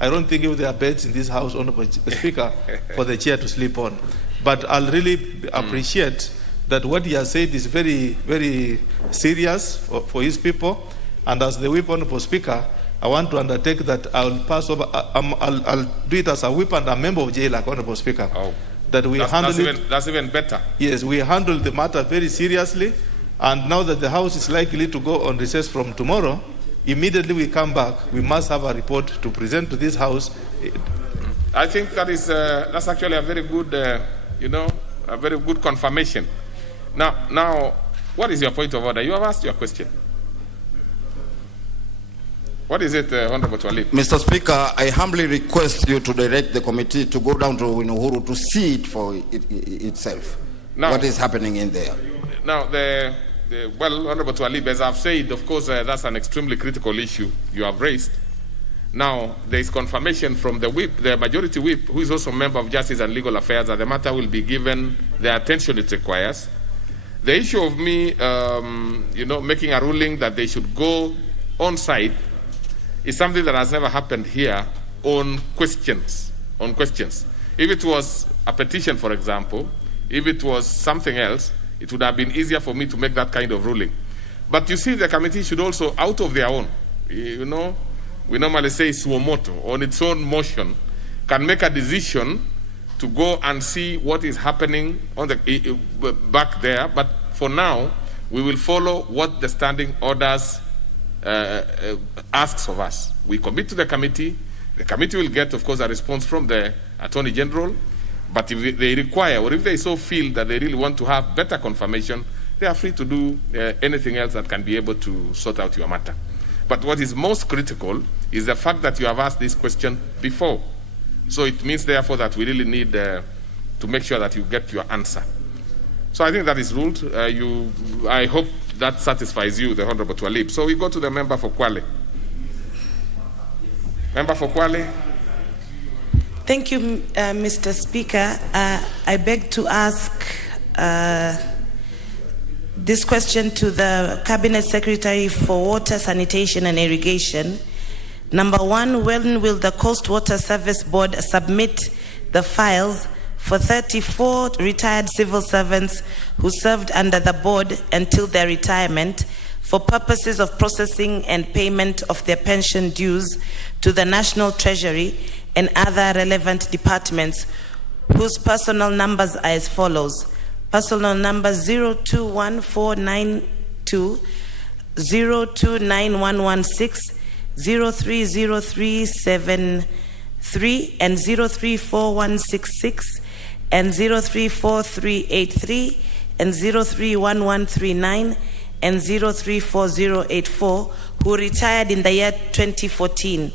I don't think if there are beds in this house, Honorable Speaker, for the chair to sleep on. But I'll really appreciate that what he has said is very, very serious for his people. And as the whip, Honorable Speaker, I want to undertake that I'll pass over, I'll do it as a whip and a member of JLAC, Honorable Speaker. Oh. That we that's even better. Yes, we handle the matter very seriously. And now that the House is likely to go on recess from tomorrow, immediately we come back, we must have a report to present to this House. I think that is that's actually a very good, a very good confirmation. Now, what is your point of order? You have asked your question. What is it, Honorable Twalib? Mr. Speaker, I humbly request you to direct the committee to go down to Oinehuru to see it for itself. Now, what is happening in there? Now, well, Honorable Twalib, as I've said, of course, that's an extremely critical issue you have raised. Now, there is confirmation from the whip, the Majority Whip, who is also a member of Justice and Legal Affairs, that the matter will be given the attention it requires. The issue of me, making a ruling that they should go on site is something that has never happened here on questions. If it was a petition, for example, if it was something else, it would have been easier for me to make that kind of ruling. But you see, the committee should also, out of their own, we normally say suomoto, on its own motion, can make a decision to go and see what is happening on the back there. But for now, we will follow what the standing orders asks of us. We commit to the committee. The committee will get, of course, a response from the Attorney General. But if they require, or if they so feel that they really want to have better confirmation, they are free to do anything else that can be able to sort out your matter. But what is most critical is the fact that you have asked this question before. So it means, therefore, that we really need to make sure that you get your answer. So I think that is ruled. I hope that satisfies you, the Honorable Twalib. So we go to the member for Kwale. Member for Kwale. Thank you, Mr. Speaker. I beg to ask this question to the Cabinet Secretary for Water, Sanitation and Irrigation. Number one, when will the Coast Water Service Board submit the files for 34 retired civil servants who served under the board until their retirement for purposes of processing and payment of their pension dues to the National Treasury and other relevant departments, whose personal numbers are as follows. Personal number 021492, 029116, 030373, and 034166, and 034383, and 031139, and 034084, who retired in the year 2014.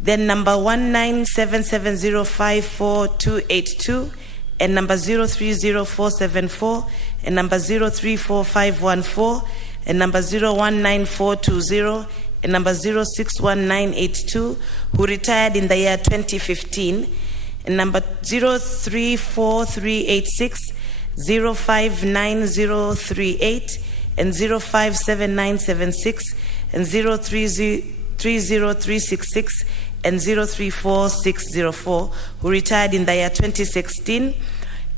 Then number 197705422, and number 030474, and number 034514, and number 019420, and number 061982, who retired in the year 2015, and number 034386, 059038, and 057976, and 030366, and 034604, who retired in the year 2016,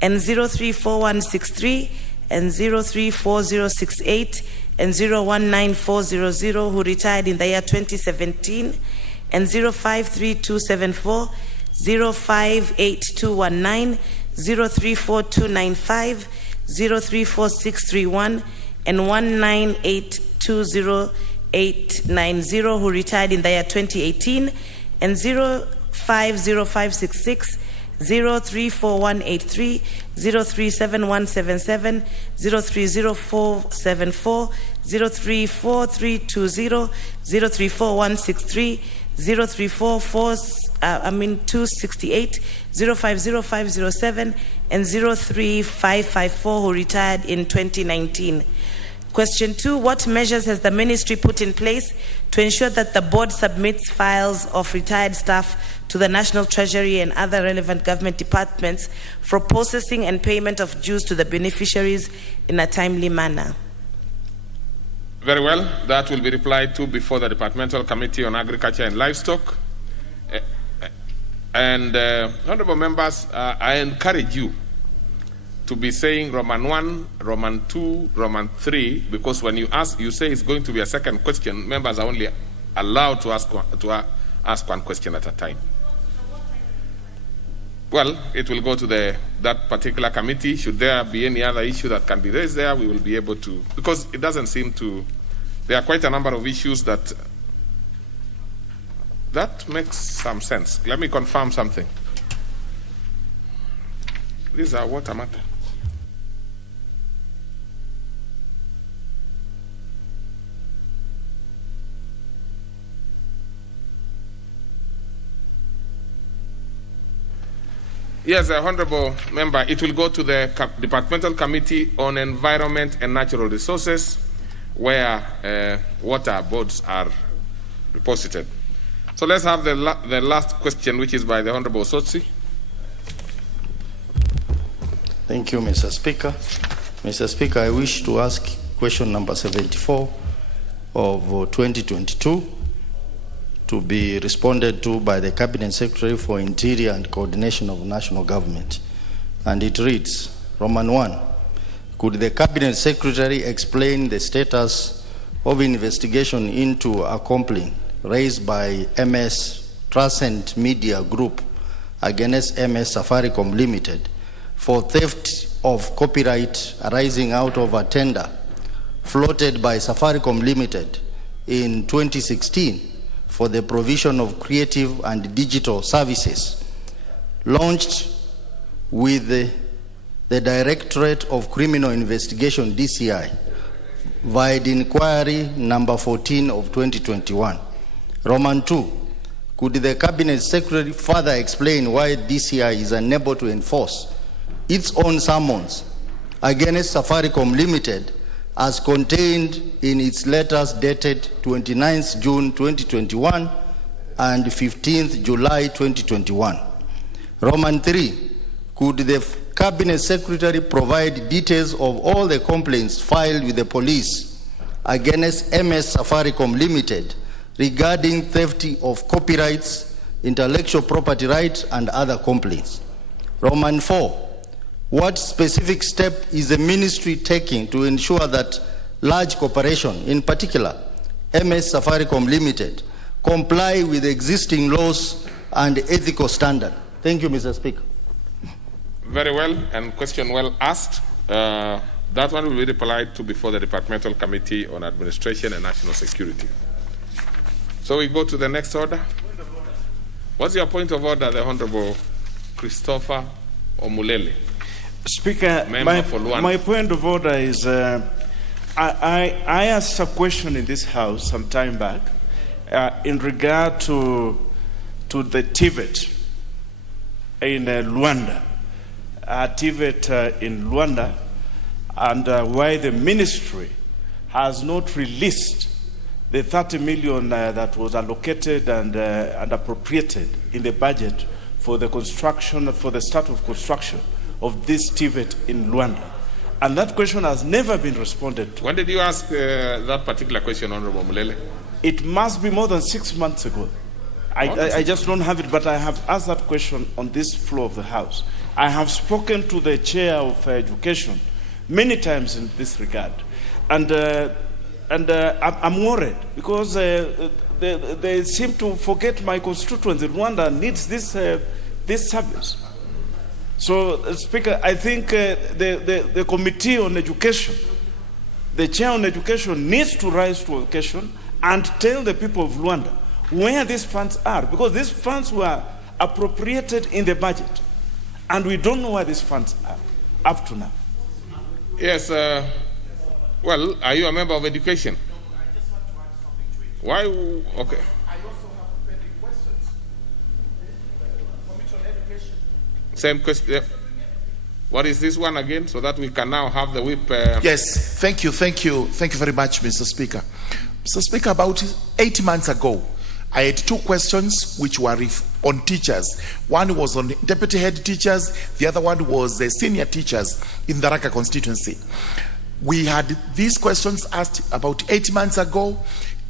and 034163, and 034068, and 019400, who retired in the year 2017, and 053274, 058219, 034295, 034631, and 1982080, who retired in the year 2018, and 050566, 034183, 037177, 030474, 034320, 034163, 268, 050507, and 03554, who retired in 2019. Question 2, what measures has the ministry put in place to ensure that the board submits files of retired staff to the National Treasury and other relevant government departments for processing and payment of dues to the beneficiaries in a timely manner? Very well. That will be replied to before the Departmental Committee on Agriculture and Livestock. Honorable members, I encourage you to be saying Roman 1, Roman 2, Roman 3, because when you ask, you say it's going to be a second question, members are only allowed to ask one question at a time. Well, it will go to that particular committee. Should there be any other issue that can be raised there, we will be able to, because it doesn't seem to, there are quite a number of issues that makes some sense. Let me confirm something. These are water matter. Yes, Honorable Member, it will go to the Departmental Committee on Environment and Natural Resources, where water boards are deposited. So let's have the last question, which is by the Honorable Sotsi. Thank you, Mr. Speaker. Mr. Speaker, I wish to ask question number 74 of 2022 to be responded to by the Cabinet Secretary for Interior and Coordination of National Government. And it reads, Roman 1, could the Cabinet Secretary explain the status of investigation into a complaint raised by MS Transcend Media Group against MS Safaricom Limited for theft of copyright arising out of a tender floated by Safaricom Limited in 2016 for the provision of creative and digital services, launched with the Directorate of Criminal Investigation, DCI, via inquiry number 14 of 2021. Roman 2, could the Cabinet Secretary further explain why DCI is unable to enforce its own summons against Safaricom Limited as contained in its letters dated 29th June 2021 and 15th July 2021. Roman 3, could the Cabinet Secretary provide details of all the complaints filed with the police against MS Safaricom Limited regarding theft of copyrights, intellectual property rights, and other complaints. Roman 4. What specific step is the ministry taking to ensure that large corporation, in particular MS Safaricom Limited, comply with existing laws and ethical standards? Thank you, Mr. Speaker. Very well, and question well asked. That one will be replied to before the Departmental Committee on Administration and National Security. So we go to the next order. What's your point of order, the Honorable Christopher Omulele? Speaker, my point of order is I asked a question in this House some time back in regard to the TVET in Luanda. TVET in Luanda, and why the ministry has not released the 30 million that was allocated and appropriated in the budget for the construction, for the start of construction of this TVET in Luanda. And that question has never been responded to. When did you ask that particular question, Honorable Mulele? It must be more than 6 months ago. I just don't have it, but I have asked that question on this floor of the House. I have spoken to the Chair of Education many times in this regard. And I'm worried because they seem to forget my constituency. Rwanda needs this service. So, Speaker, I think the Committee on Education, the Chair on Education needs to rise to occasion and tell the people of Rwanda where these funds are, because these funds were appropriated in the budget, and we don't know where these funds are up to now. Yes, well, are you a member of education? No, I just want to add something to it. Why? Okay. I also have pending questions. Committee on Education. Same question. What is this one again, so that we can now have the whip? Yes, thank you very much, Mr. Speaker. Mr. Speaker, about 8 months ago, I had 2 questions which were on teachers. One was on deputy head teachers, the other one was senior teachers in the Raka constituency. We had these questions asked about 8 months ago.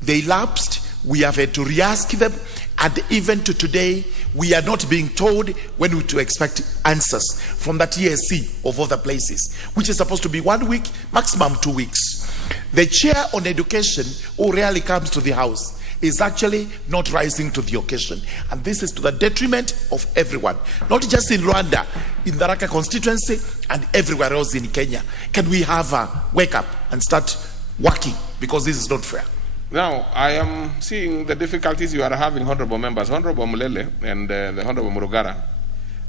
They lapsed. We have had to re-ask them, and even to today, we are not being told when to expect answers from that ESC of other places, which is supposed to be 1 week, maximum 2 weeks. The Chair on Education, who rarely comes to the House, is actually not rising to the occasion, and this is to the detriment of everyone, not just in Rwanda, in the Raka constituency and everywhere else in Kenya. Can we have a wake up and start working, because this is not fair? Now, I am seeing the difficulties you are having, Honorable Members. Honorable Mulele and the Honorable Murugara,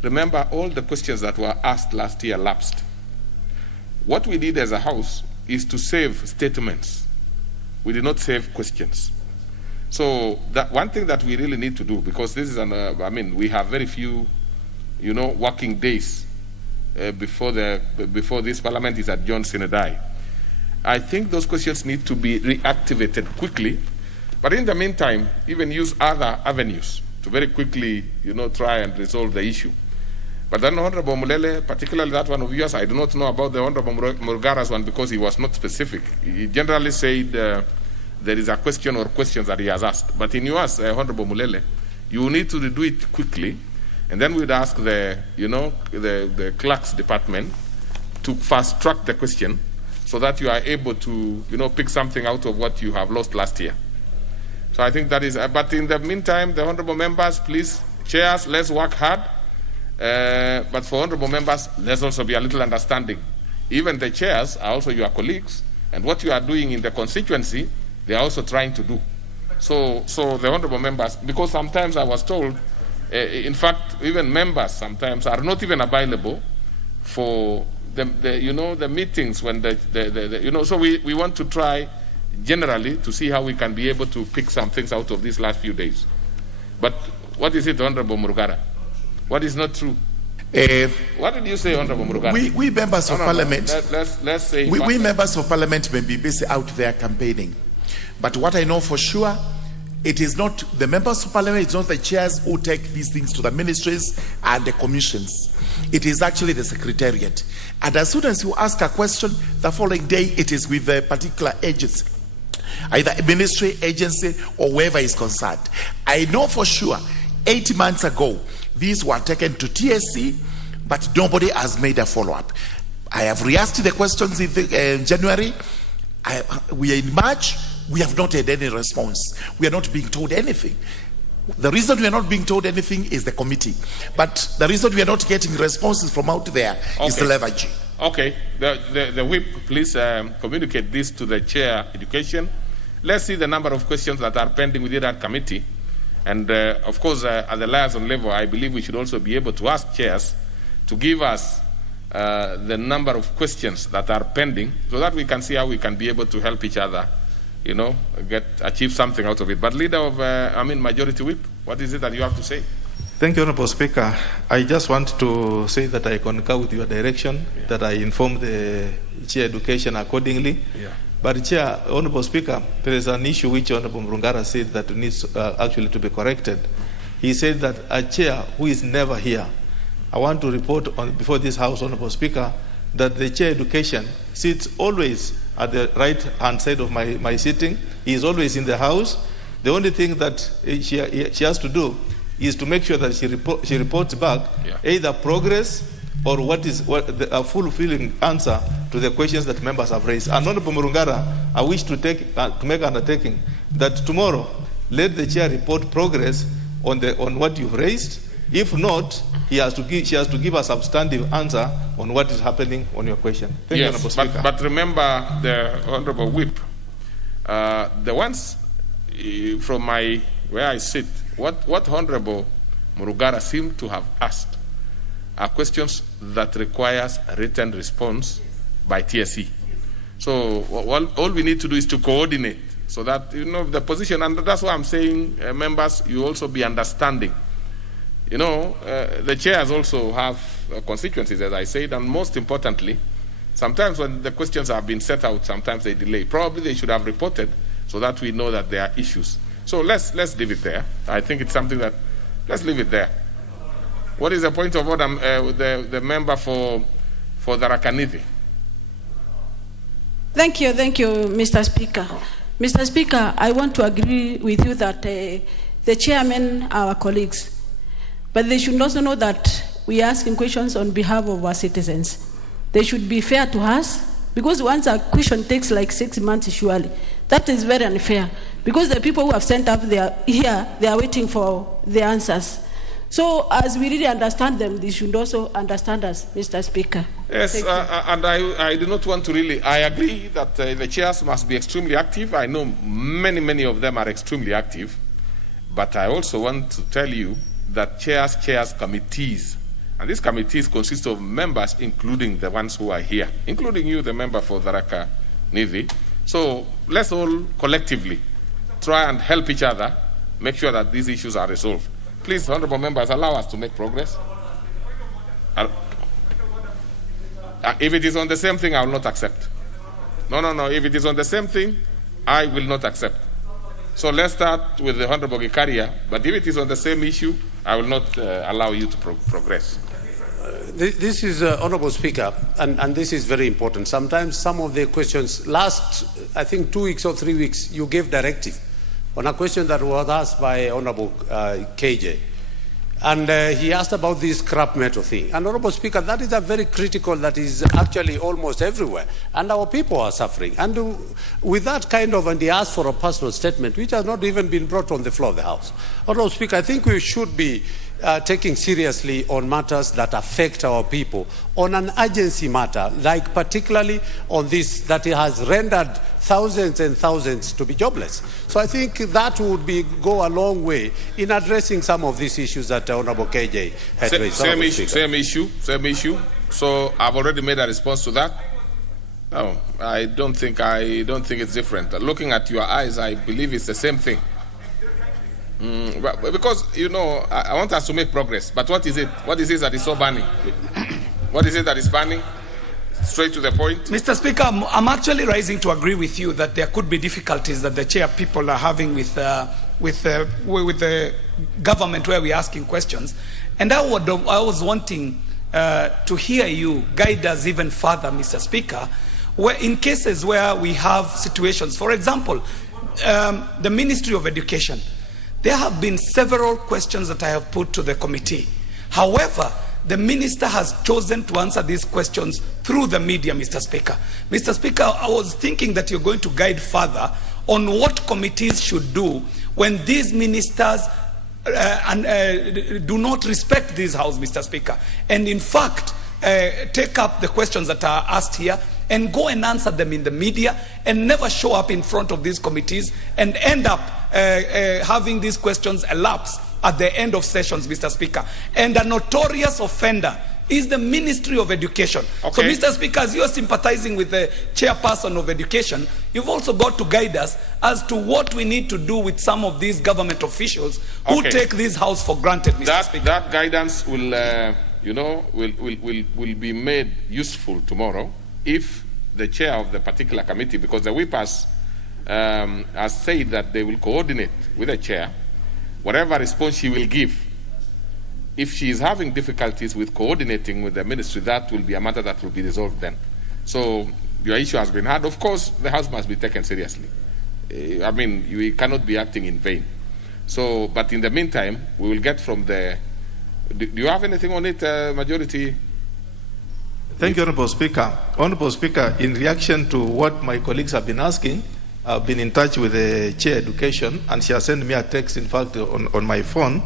remember all the questions that were asked last year lapsed. What we did as a House is to save statements. We did not save questions. So that one thing that we really need to do, because this is we have very few, working days before this Parliament is adjourned sine die. I think those questions need to be reactivated quickly, but in the meantime, even use other avenues to very quickly, try and resolve the issue. But then Honorable Mulele, particularly that one of yours, I do not know about the Honorable Murugara's one because he was not specific. He generally said there is a question or questions that he has asked. But in yours, Honorable Mulele, you need to do it quickly, and then we'd ask the clerk's department to fast track the question so that you are able to, pick something out of what you have lost last year. So I think that is, but in the meantime, the honorable members, please, chairs, let's work hard. But for honorable members, let's also be a little understanding. Even the chairs are also your colleagues, and what you are doing in the constituency, they are also trying to do. So the honorable members, because sometimes I was told, in fact, even members sometimes are not even available for the meetings when so we want to try generally to see how we can be able to pick some things out of these last few days. But what is it, Honorable Murugara? What is not true? What did you say, Honorable Murugara? We members of Parliament, let's say we members of Parliament may be busy out there campaigning, but what I know for sure, It is not the members of parliament, it's not the chairs who take these things to the ministries and the commissions. It is actually the secretariat. And as soon as you ask a question, the following day it is with a particular agency, either a ministry, agency, or whoever is concerned. I know for sure 8 months ago, these were taken to TSC, but nobody has made a follow-up. I have re-asked the questions in January. We are in March. We have not had any response. We are not being told anything. The reason we are not being told anything is the committee. But the reason we are not getting responses from out there is the leverage. Okay. The whip, please communicate this to the chair, education. Let's see the number of questions that are pending within that committee. And of course, at the liaison level, I believe we should also be able to ask chairs to give us the number of questions that are pending so that we can see how we can be able to help each other, achieve something out of it. But leader of, Majority Whip, what is it that you have to say? Thank you, Honorable Speaker. I just want to say that I concur with your direction, that I inform the Chair Education accordingly. Yeah. But Chair, Honorable Speaker, there is an issue which Honorable Mrungara said that needs actually to be corrected. He said that a chair who is never here, I want to report before this House, Honorable Speaker, that the Chair Education sits always at the right-hand side of my sitting. He is always in the House. The only thing that she has to do is to make sure that she reports back either progress or a fulfilling answer to the questions that members have raised. And Honorable Murungara, I wish to make an undertaking that tomorrow let the chair report progress on what you've raised. If not, she has to give a substantive answer on what is happening on your question. Thank you, Honorable Speaker. But remember, the Honorable Whip, the ones from where I sit, what Honorable Murugara seemed to have asked are questions that requires a written response by TSC. So all we need to do is to coordinate so that the position, and that's why I'm saying, members, you also be understanding. The chairs also have constituencies, as I said, and most importantly, sometimes when the questions have been set out, sometimes they delay. Probably they should have reported so that we know that there are issues. So let's leave it there. I think it's something that, let's leave it there. What is the point of order, the member for the Rakanithi? Thank you, Mr. Speaker. Mr. Speaker, I want to agree with you that the chairmen are our colleagues. But they should also know that we are asking questions on behalf of our citizens. They should be fair to us, because once a question takes like 6 months, surely, that is very unfair. Because the people who have sent up they are waiting for the answers. So as we really understand them, they should also understand us, Mr. Speaker. Yes, and I do not want to really, I agree that the chairs must be extremely active. I know many of them are extremely active. But I also want to tell you that chairs committees, and these committees consist of members, including the ones who are here, including you, the member for Tharaka Nithi. So let's all collectively try and help each other make sure that these issues are resolved. Please, honorable members, allow us to make progress. If it is on the same thing, I will not accept. No. If it is on the same thing, I will not accept. So let's start with the Honorable Gikaria, but if it is on the same issue, I will not allow you to progress. This is, Honorable Speaker, and this is very important. Sometimes some of the questions, last, I think 2 weeks or 3 weeks, you gave directive on a question that was asked by Honorable KJ. And he asked about this scrap metal thing. And Honorable Speaker, that is a very critical, that is actually almost everywhere. And our people are suffering. And with that kind of, and he asked for a personal statement, which has not even been brought on the floor of the House. Honorable Speaker, I think we should be taking seriously on matters that affect our people, on an urgency matter, like particularly on this, that it has rendered thousands and thousands to be jobless. So I think that would go a long way in addressing some of these issues that Honorable KJ had raised. Same issue. So I've already made a response to that. No, I don't think it's different. Looking at your eyes, I believe it's the same thing. Because, I want us to make progress. But what is it? What is it that is so burning? What is it that is burning? Straight to the point. Mr. Speaker, I'm actually rising to agree with you that there could be difficulties that the chair people are having with the government where we're asking questions. And I was wanting to hear you guide us even further, Mr. Speaker, where in cases where we have situations, for example, the Ministry of Education, there have been several questions that I have put to the committee. However, the minister has chosen to answer these questions through the media, Mr. Speaker. Mr. Speaker, I was thinking that you're going to guide further on what committees should do when these ministers do not respect this House, Mr. Speaker, and in fact take up the questions that are asked here and go and answer them in the media and never show up in front of these committees and end up having these questions elapse at the end of sessions, Mr. Speaker. And a notorious offender is the Ministry of Education. Okay. So, Mr. Speaker, as you are sympathizing with the chairperson of education, you've also got to guide us as to what we need to do with some of these government officials who take this House for granted, Mr. Speaker. That guidance will, will be made useful tomorrow if the chair of the particular committee, because the whip has said that they will coordinate with the chair, whatever response she will give. If she is having difficulties with coordinating with the ministry, that will be a matter that will be resolved then. So your issue has been heard. Of course, the House must be taken seriously. I mean, you cannot be acting in vain. So, but in the meantime, we will get from the... Do you have anything on it, Majority? Thank you, Honorable Speaker. Honorable Speaker, in reaction to what my colleagues have been asking, I've been in touch with the Chair Education, and she has sent me a text, in fact, on my phone,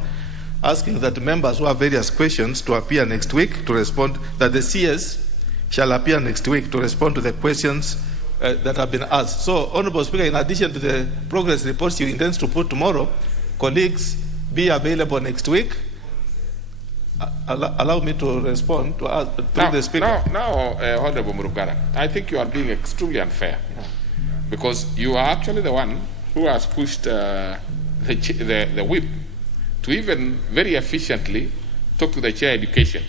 asking that members who have various questions to appear next week to respond, that the CS shall appear next week to respond to the questions that have been asked. So, Honorable Speaker, in addition to the progress reports you intend to put tomorrow, colleagues, be available next week. Allow me to respond to the Speaker. Now, Honorable Murugara, I think you are being extremely unfair, because you are actually the one who has pushed the whip to even very efficiently talk to the Chair Education,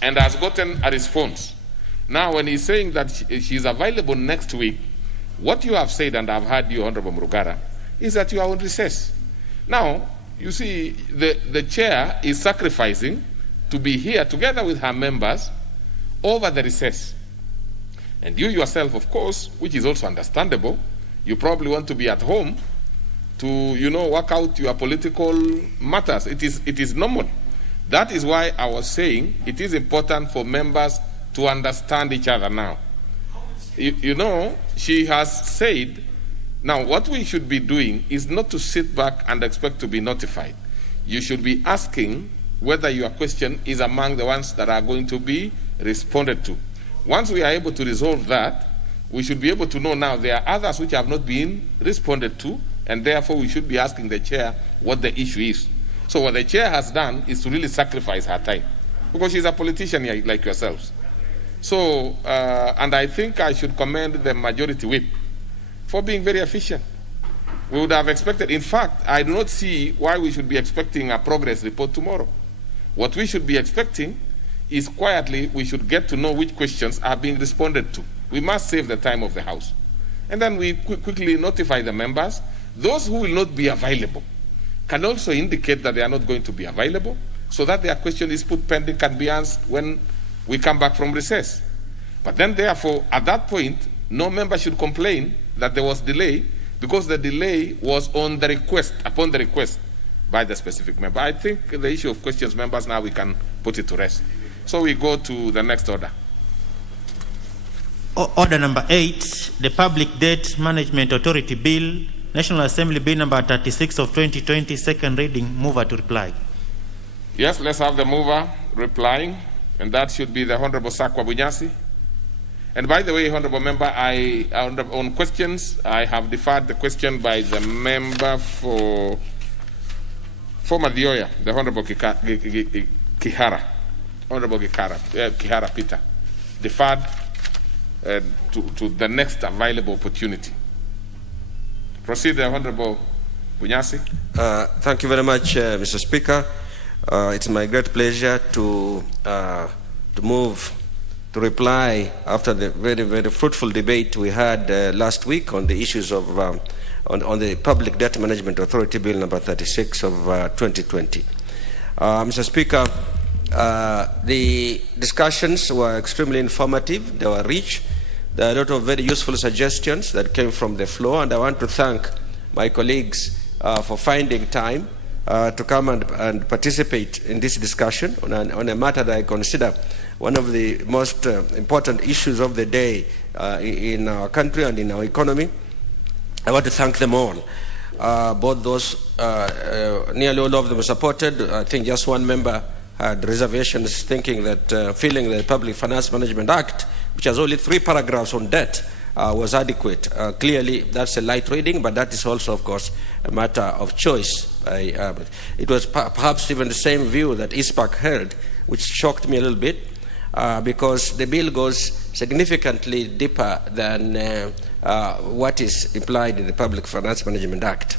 and has gotten a response. Now, when he's saying that she is available next week, what you have said, and I've heard you, Honorable Murugara, is that you are on recess. Now, you see, the Chair is sacrificing to be here together with her members over the recess. And you yourself, of course, which is also understandable, you probably want to be at home to, work out your political matters. It is normal. That is why I was saying it is important for members to understand each other now. She has said, now what we should be doing is not to sit back and expect to be notified. You should be asking whether your question is among the ones that are going to be responded to. Once we are able to resolve that, we should be able to know now there are others which have not been responded to, and therefore we should be asking the chair what the issue is. So what the chair has done is to really sacrifice her time, because she's a politician like yourselves. So, and I think I should commend the majority whip for being very efficient. We would have expected, in fact, I do not see why we should be expecting a progress report tomorrow. What we should be expecting is quietly, we should get to know which questions are being responded to. We must save the time of the House. And then we quickly notify the members. Those who will not be available can also indicate that they are not going to be available, so that their question is put pending, can be answered when we come back from recess. But then therefore, at that point, no member should complain that there was delay, because the delay was on the request, upon the request by the specific member. I think the issue of questions, members, now we can put it to rest. So we go to the next order. Order number 8, the Public Debt Management Authority Bill, National Assembly Bill number 36 of 2020, second reading. Mover to reply. Yes, let's have the mover replying, and that should be the Honorable Sakwa Bunyasi. And by the way, Honorable Member, on questions, I have deferred the question by the member for Madioya, the Honorable Kihara. Honorable Kihara Peter. Deferred to the next available opportunity. Proceed, Honorable Bunyasi. Thank you very much, Mr. Speaker. It's my great pleasure to move to reply after the very, very fruitful debate we had last week on the issues of on the Public Debt Management Authority Bill number 36 of 2020. Mr. Speaker, the discussions were extremely informative. They were rich. There are a lot of very useful suggestions that came from the floor, and I want to thank my colleagues for finding time to come and participate in this discussion on a matter that I consider one of the most important issues of the day in our country and in our economy. I want to thank them all. Both those, nearly all of them supported. I think just one member had reservations, feeling that the Public Finance Management Act, which has only 3 paragraphs on debt, was adequate. Clearly, that's a light reading, but that is also, of course, a matter of choice. It was perhaps even the same view that ISPAC held, which shocked me a little bit, because the bill goes significantly deeper than what is implied in the Public Finance Management Act.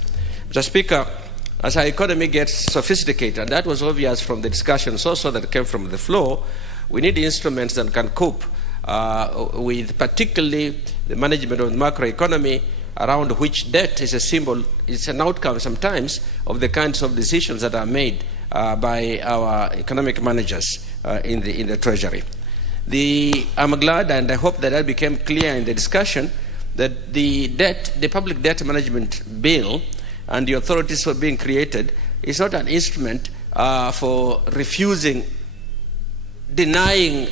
Mr. Speaker, as our economy gets sophisticated, and that was obvious from the discussions also that came from the floor, we need instruments that can cope with particularly the management of the macroeconomy, around which debt is a symbol, it's an outcome sometimes of the kinds of decisions that are made by our economic managers in the Treasury. I'm glad, and I hope that became clear in the discussion, that the Public Debt Management Bill and the authorities for being created is not an instrument for denying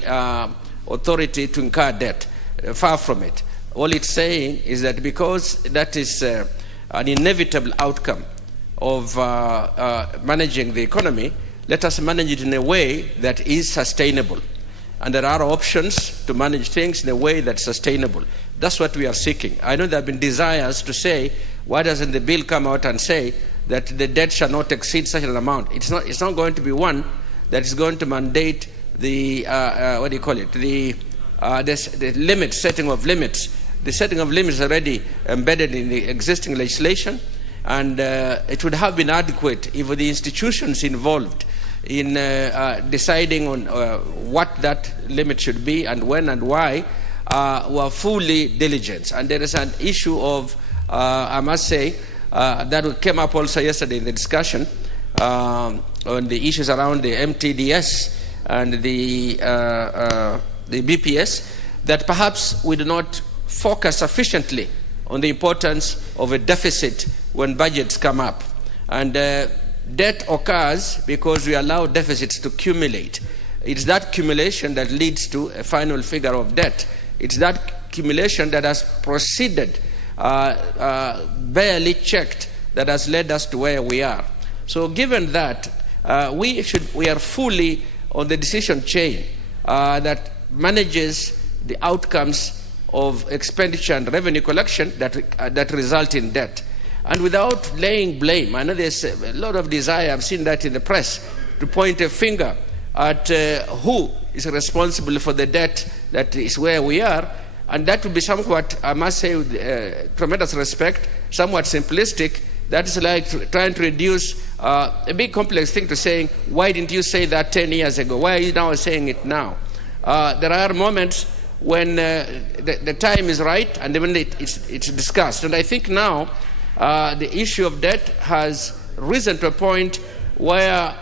authority to incur debt. Far from it. All it's saying is that because that is an inevitable outcome of managing the economy, let us manage it in a way that is sustainable. And there are options to manage things in a way that's sustainable. That's what we are seeking. I know there have been desires to say, why doesn't the bill come out and say that the debt shall not exceed such an amount? It's not going to be one that is going to mandate the setting of limits. The setting of limits is already embedded in the existing legislation, and it would have been adequate if the institutions involved in deciding on what that limit should be and when and why were fully diligent. And there is an issue of, I must say, that came up also yesterday in the discussion on the issues around the MTDS and the BPS, that perhaps we do not focus sufficiently on the importance of a deficit when budgets come up. And debt occurs because we allow deficits to accumulate. It's that accumulation that leads to a final figure of debt. It's that accumulation that has proceeded, barely checked, that has led us to where we are. So given that, we are fully on the decision chain that manages the outcomes of expenditure and revenue collection that result in debt. And without laying blame, I know there's a lot of desire, I've seen that in the press, to point a finger at who is responsible for the debt that is where we are, and that would be somewhat, I must say with tremendous respect, somewhat simplistic. That is like trying to reduce a big complex thing to saying, why didn't you say that 10 years ago? Why are you now saying it now? There are moments when the time is right and when it's discussed. And I think now the issue of debt has risen to a point where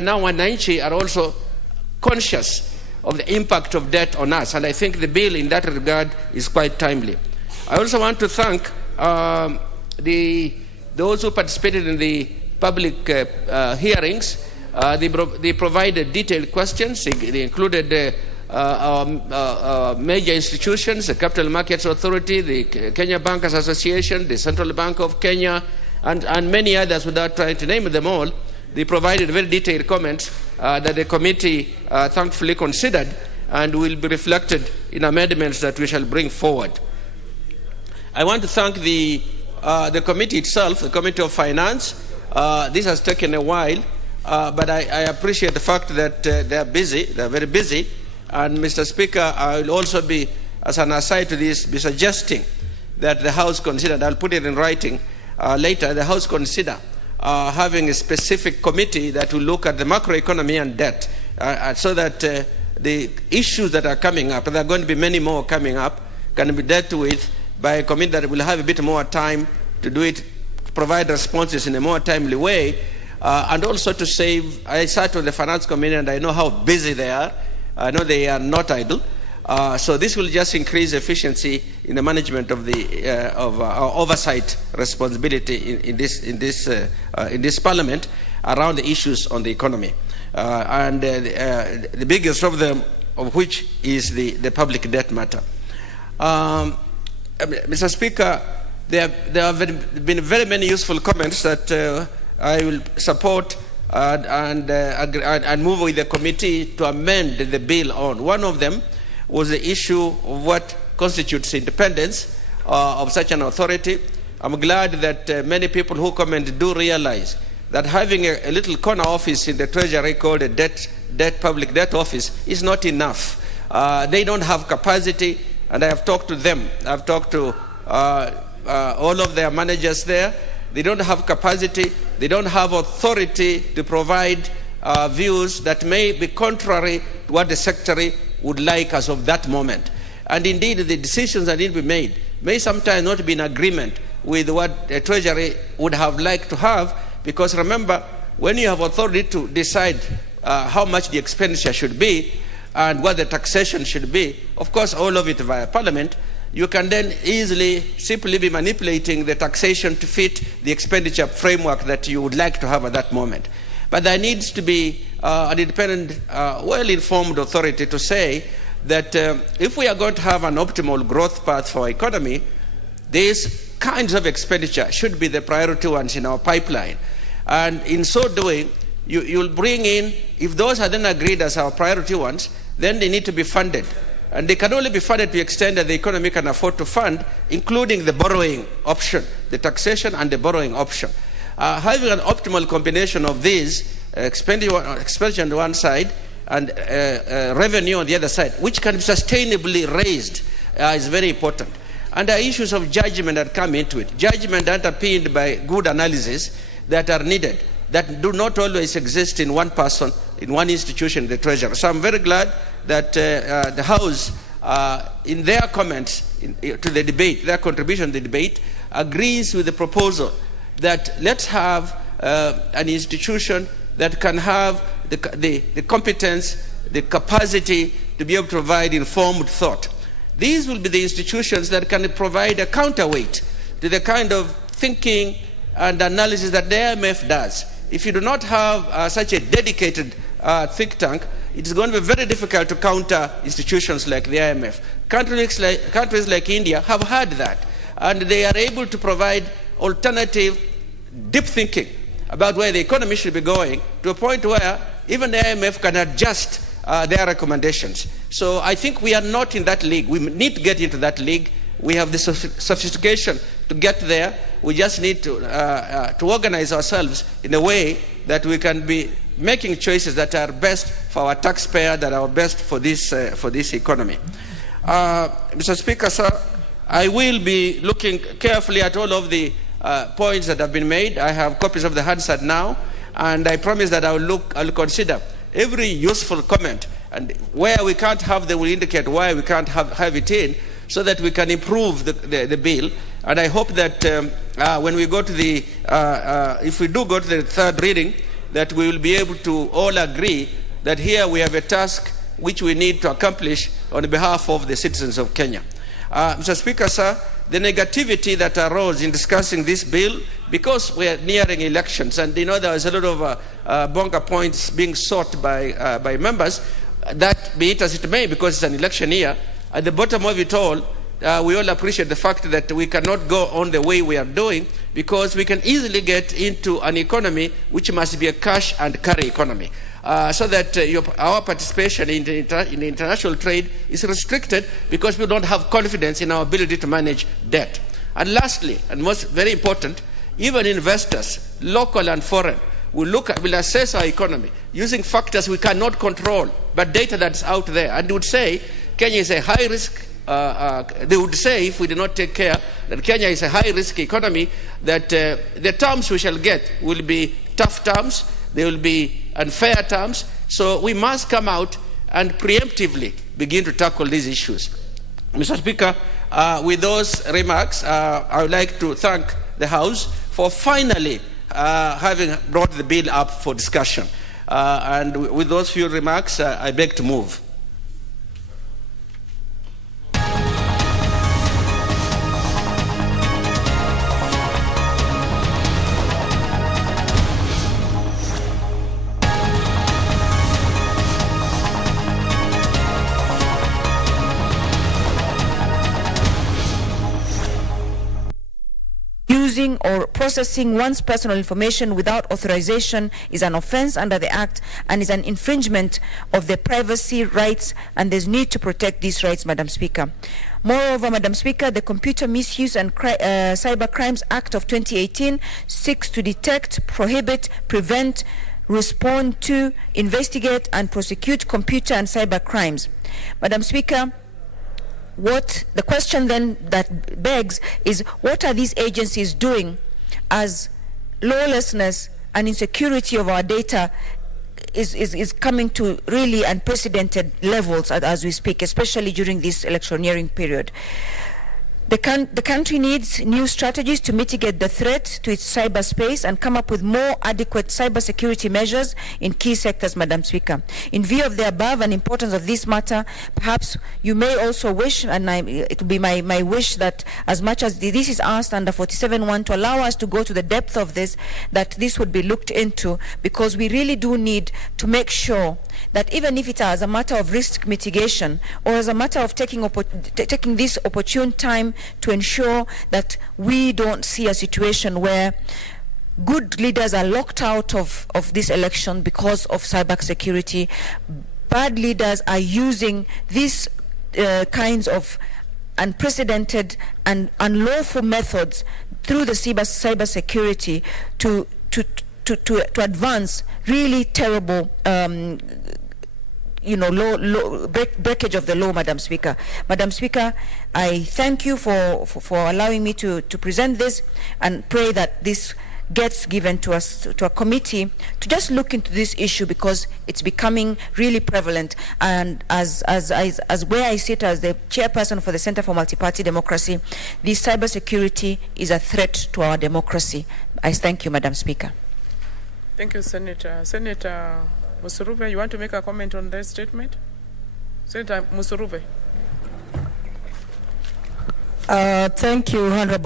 now wananchi are also conscious of the impact of debt on us. And I think the bill in that regard is quite timely. I also want to thank those who participated in the public hearings. They provided detailed questions. They included major institutions, the Capital Markets Authority, the Kenya Bankers Association, the Central Bank of Kenya, and many others without trying to name them all. They provided very detailed comments that the committee thankfully considered and will be reflected in amendments that we shall bring forward. I want to thank the committee itself, the Committee of Finance. This has taken a while, but I appreciate the fact that they are busy, they are very busy. And Mr. Speaker, I will also be, as an aside to this, be suggesting that the House consider, and I'll put it in writing later, the House consider having a specific committee that will look at the macroeconomy and debt, so that the issues that are coming up, there are going to be many more coming up, can be dealt with by a committee that will have a bit more time to do it, to provide responses in a more timely way, and also to save. I sat on the finance committee and I know how busy they are. I know they are not idle. So this will just increase efficiency in the management of the our oversight responsibility in this Parliament around the issues on the economy, and the biggest of them, of which is the public debt matter. Mr. Speaker, there have been very many useful comments that I will support and move with the committee to amend the bill on. One of them was the issue of what constitutes independence of such an authority. I'm glad that many people who comment do realize that having a little corner office in the Treasury called a public debt office is not enough. They don't have capacity, and I have talked to them. I've talked to all of their managers there. They don't have capacity. They don't have authority to provide views that may be contrary to what the Secretary would like as of that moment. And indeed, the decisions that need to be made may sometimes not be in agreement with what the Treasury would have liked to have, because remember, when you have authority to decide how much the expenditure should be and what the taxation should be, of course, all of it via Parliament, you can then easily simply be manipulating the taxation to fit the expenditure framework that you would like to have at that moment. But there needs to be an independent, well-informed authority to say that if we are going to have an optimal growth path for our economy, these kinds of expenditure should be the priority ones in our pipeline. And in so doing, you'll bring in, if those are then agreed as our priority ones, then they need to be funded. And they can only be funded to the extent that the economy can afford to fund, including the borrowing option, the taxation and the borrowing option. Having an optimal combination of these, expenditure on one side and revenue on the other side, which can be sustainably raised, is very important. And there are issues of judgment that come into it, judgment underpinned by good analysis that are needed, that do not always exist in one person, in one institution, the Treasury. So I'm very glad that the House, in their comments to the debate, their contribution to the debate, agrees with the proposal that let's have an institution that can have the competence, the capacity to be able to provide informed thought. These will be the institutions that can provide a counterweight to the kind of thinking and analysis that the IMF does. If you do not have such a dedicated think tank, it's going to be very difficult to counter institutions like the IMF. Countries like India have had that, and they are able to provide alternative, deep thinking about where the economy should be going, to a point where even the IMF can adjust their recommendations. So I think we are not in that league. We need to get into that league. We have the sophistication to get there. We just need to organize ourselves in a way that we can be making choices that are best for our taxpayer, that are best for this economy. Mr. Speaker, sir, I will be looking carefully at all of the points that have been made. I have copies of the Hansard now, and I promise that I'll consider every useful comment, and where we can't have them, will indicate why we can't have it in, so that we can improve the bill. And I hope that when we go to the, if we do go to the third reading, that we will be able to all agree that here we have a task which we need to accomplish on behalf of the citizens of Kenya. Mr. Speaker, sir, the negativity that arose in discussing this bill, because we are nearing elections, and you know there was a lot of bonker points being sought by members, that be it as it may, because it's an election year, at the bottom of it all, we all appreciate the fact that we cannot go on the way we are doing, because we can easily get into an economy which must be a cash and carry economy. So that our participation in the international trade is restricted because we don't have confidence in our ability to manage debt. And lastly, and most very important, even investors, local and foreign, will assess our economy using factors we cannot control, but data that's out there, and would say Kenya is a high risk. They would say, if we do not take care, that Kenya is a high risk economy, that the terms we shall get will be tough terms, they will be unfair terms. So we must come out and preemptively begin to tackle these issues. Mr. Speaker, with those remarks, I would like to thank the House for finally having brought the bill up for discussion. And with those few remarks, I beg to move. Using or processing one's personal information without authorization is an offense under the Act and is an infringement of their privacy rights, and there's need to protect these rights, Madam Speaker. Moreover, Madam Speaker, the Computer Misuse and Cyber Crimes Act of 2018 seeks to detect, prohibit, prevent, respond to, investigate, and prosecute computer and cyber crimes. Madam Speaker, what the question then that begs is, what are these agencies doing as lawlessness and insecurity of our data is coming to really unprecedented levels as we speak, especially during this electioneering period? The country needs new strategies to mitigate the threat to its cyberspace and come up with more adequate cybersecurity measures in key sectors, Madam Speaker. In view of the above and importance of this matter, perhaps you may also wish, and it will be my wish, that as much as this is asked under 47.1 to allow us to go to the depth of this, that this would be looked into, because we really do need to make sure that even if it is as a matter of risk mitigation or as a matter of taking this opportune time to ensure that we don't see a situation where good leaders are locked out of this election because of cybersecurity. Bad leaders are using these kinds of unprecedented and unlawful methods through the cybersecurity to advance really terrible breakage of the law, Madam Speaker. Madam Speaker, I thank you for allowing me to present this, and pray that this gets given to us, to a committee, to just look into this issue, because it's becoming really prevalent. And as where I sit as the chairperson for the Center for Multi-Party Democracy, this cybersecurity is a threat to our democracy. I thank you, Madam Speaker. Thank you, Senator. Senator Musuruve, you want to make a comment on that statement? Senator Musuruve. Thank you, Honorable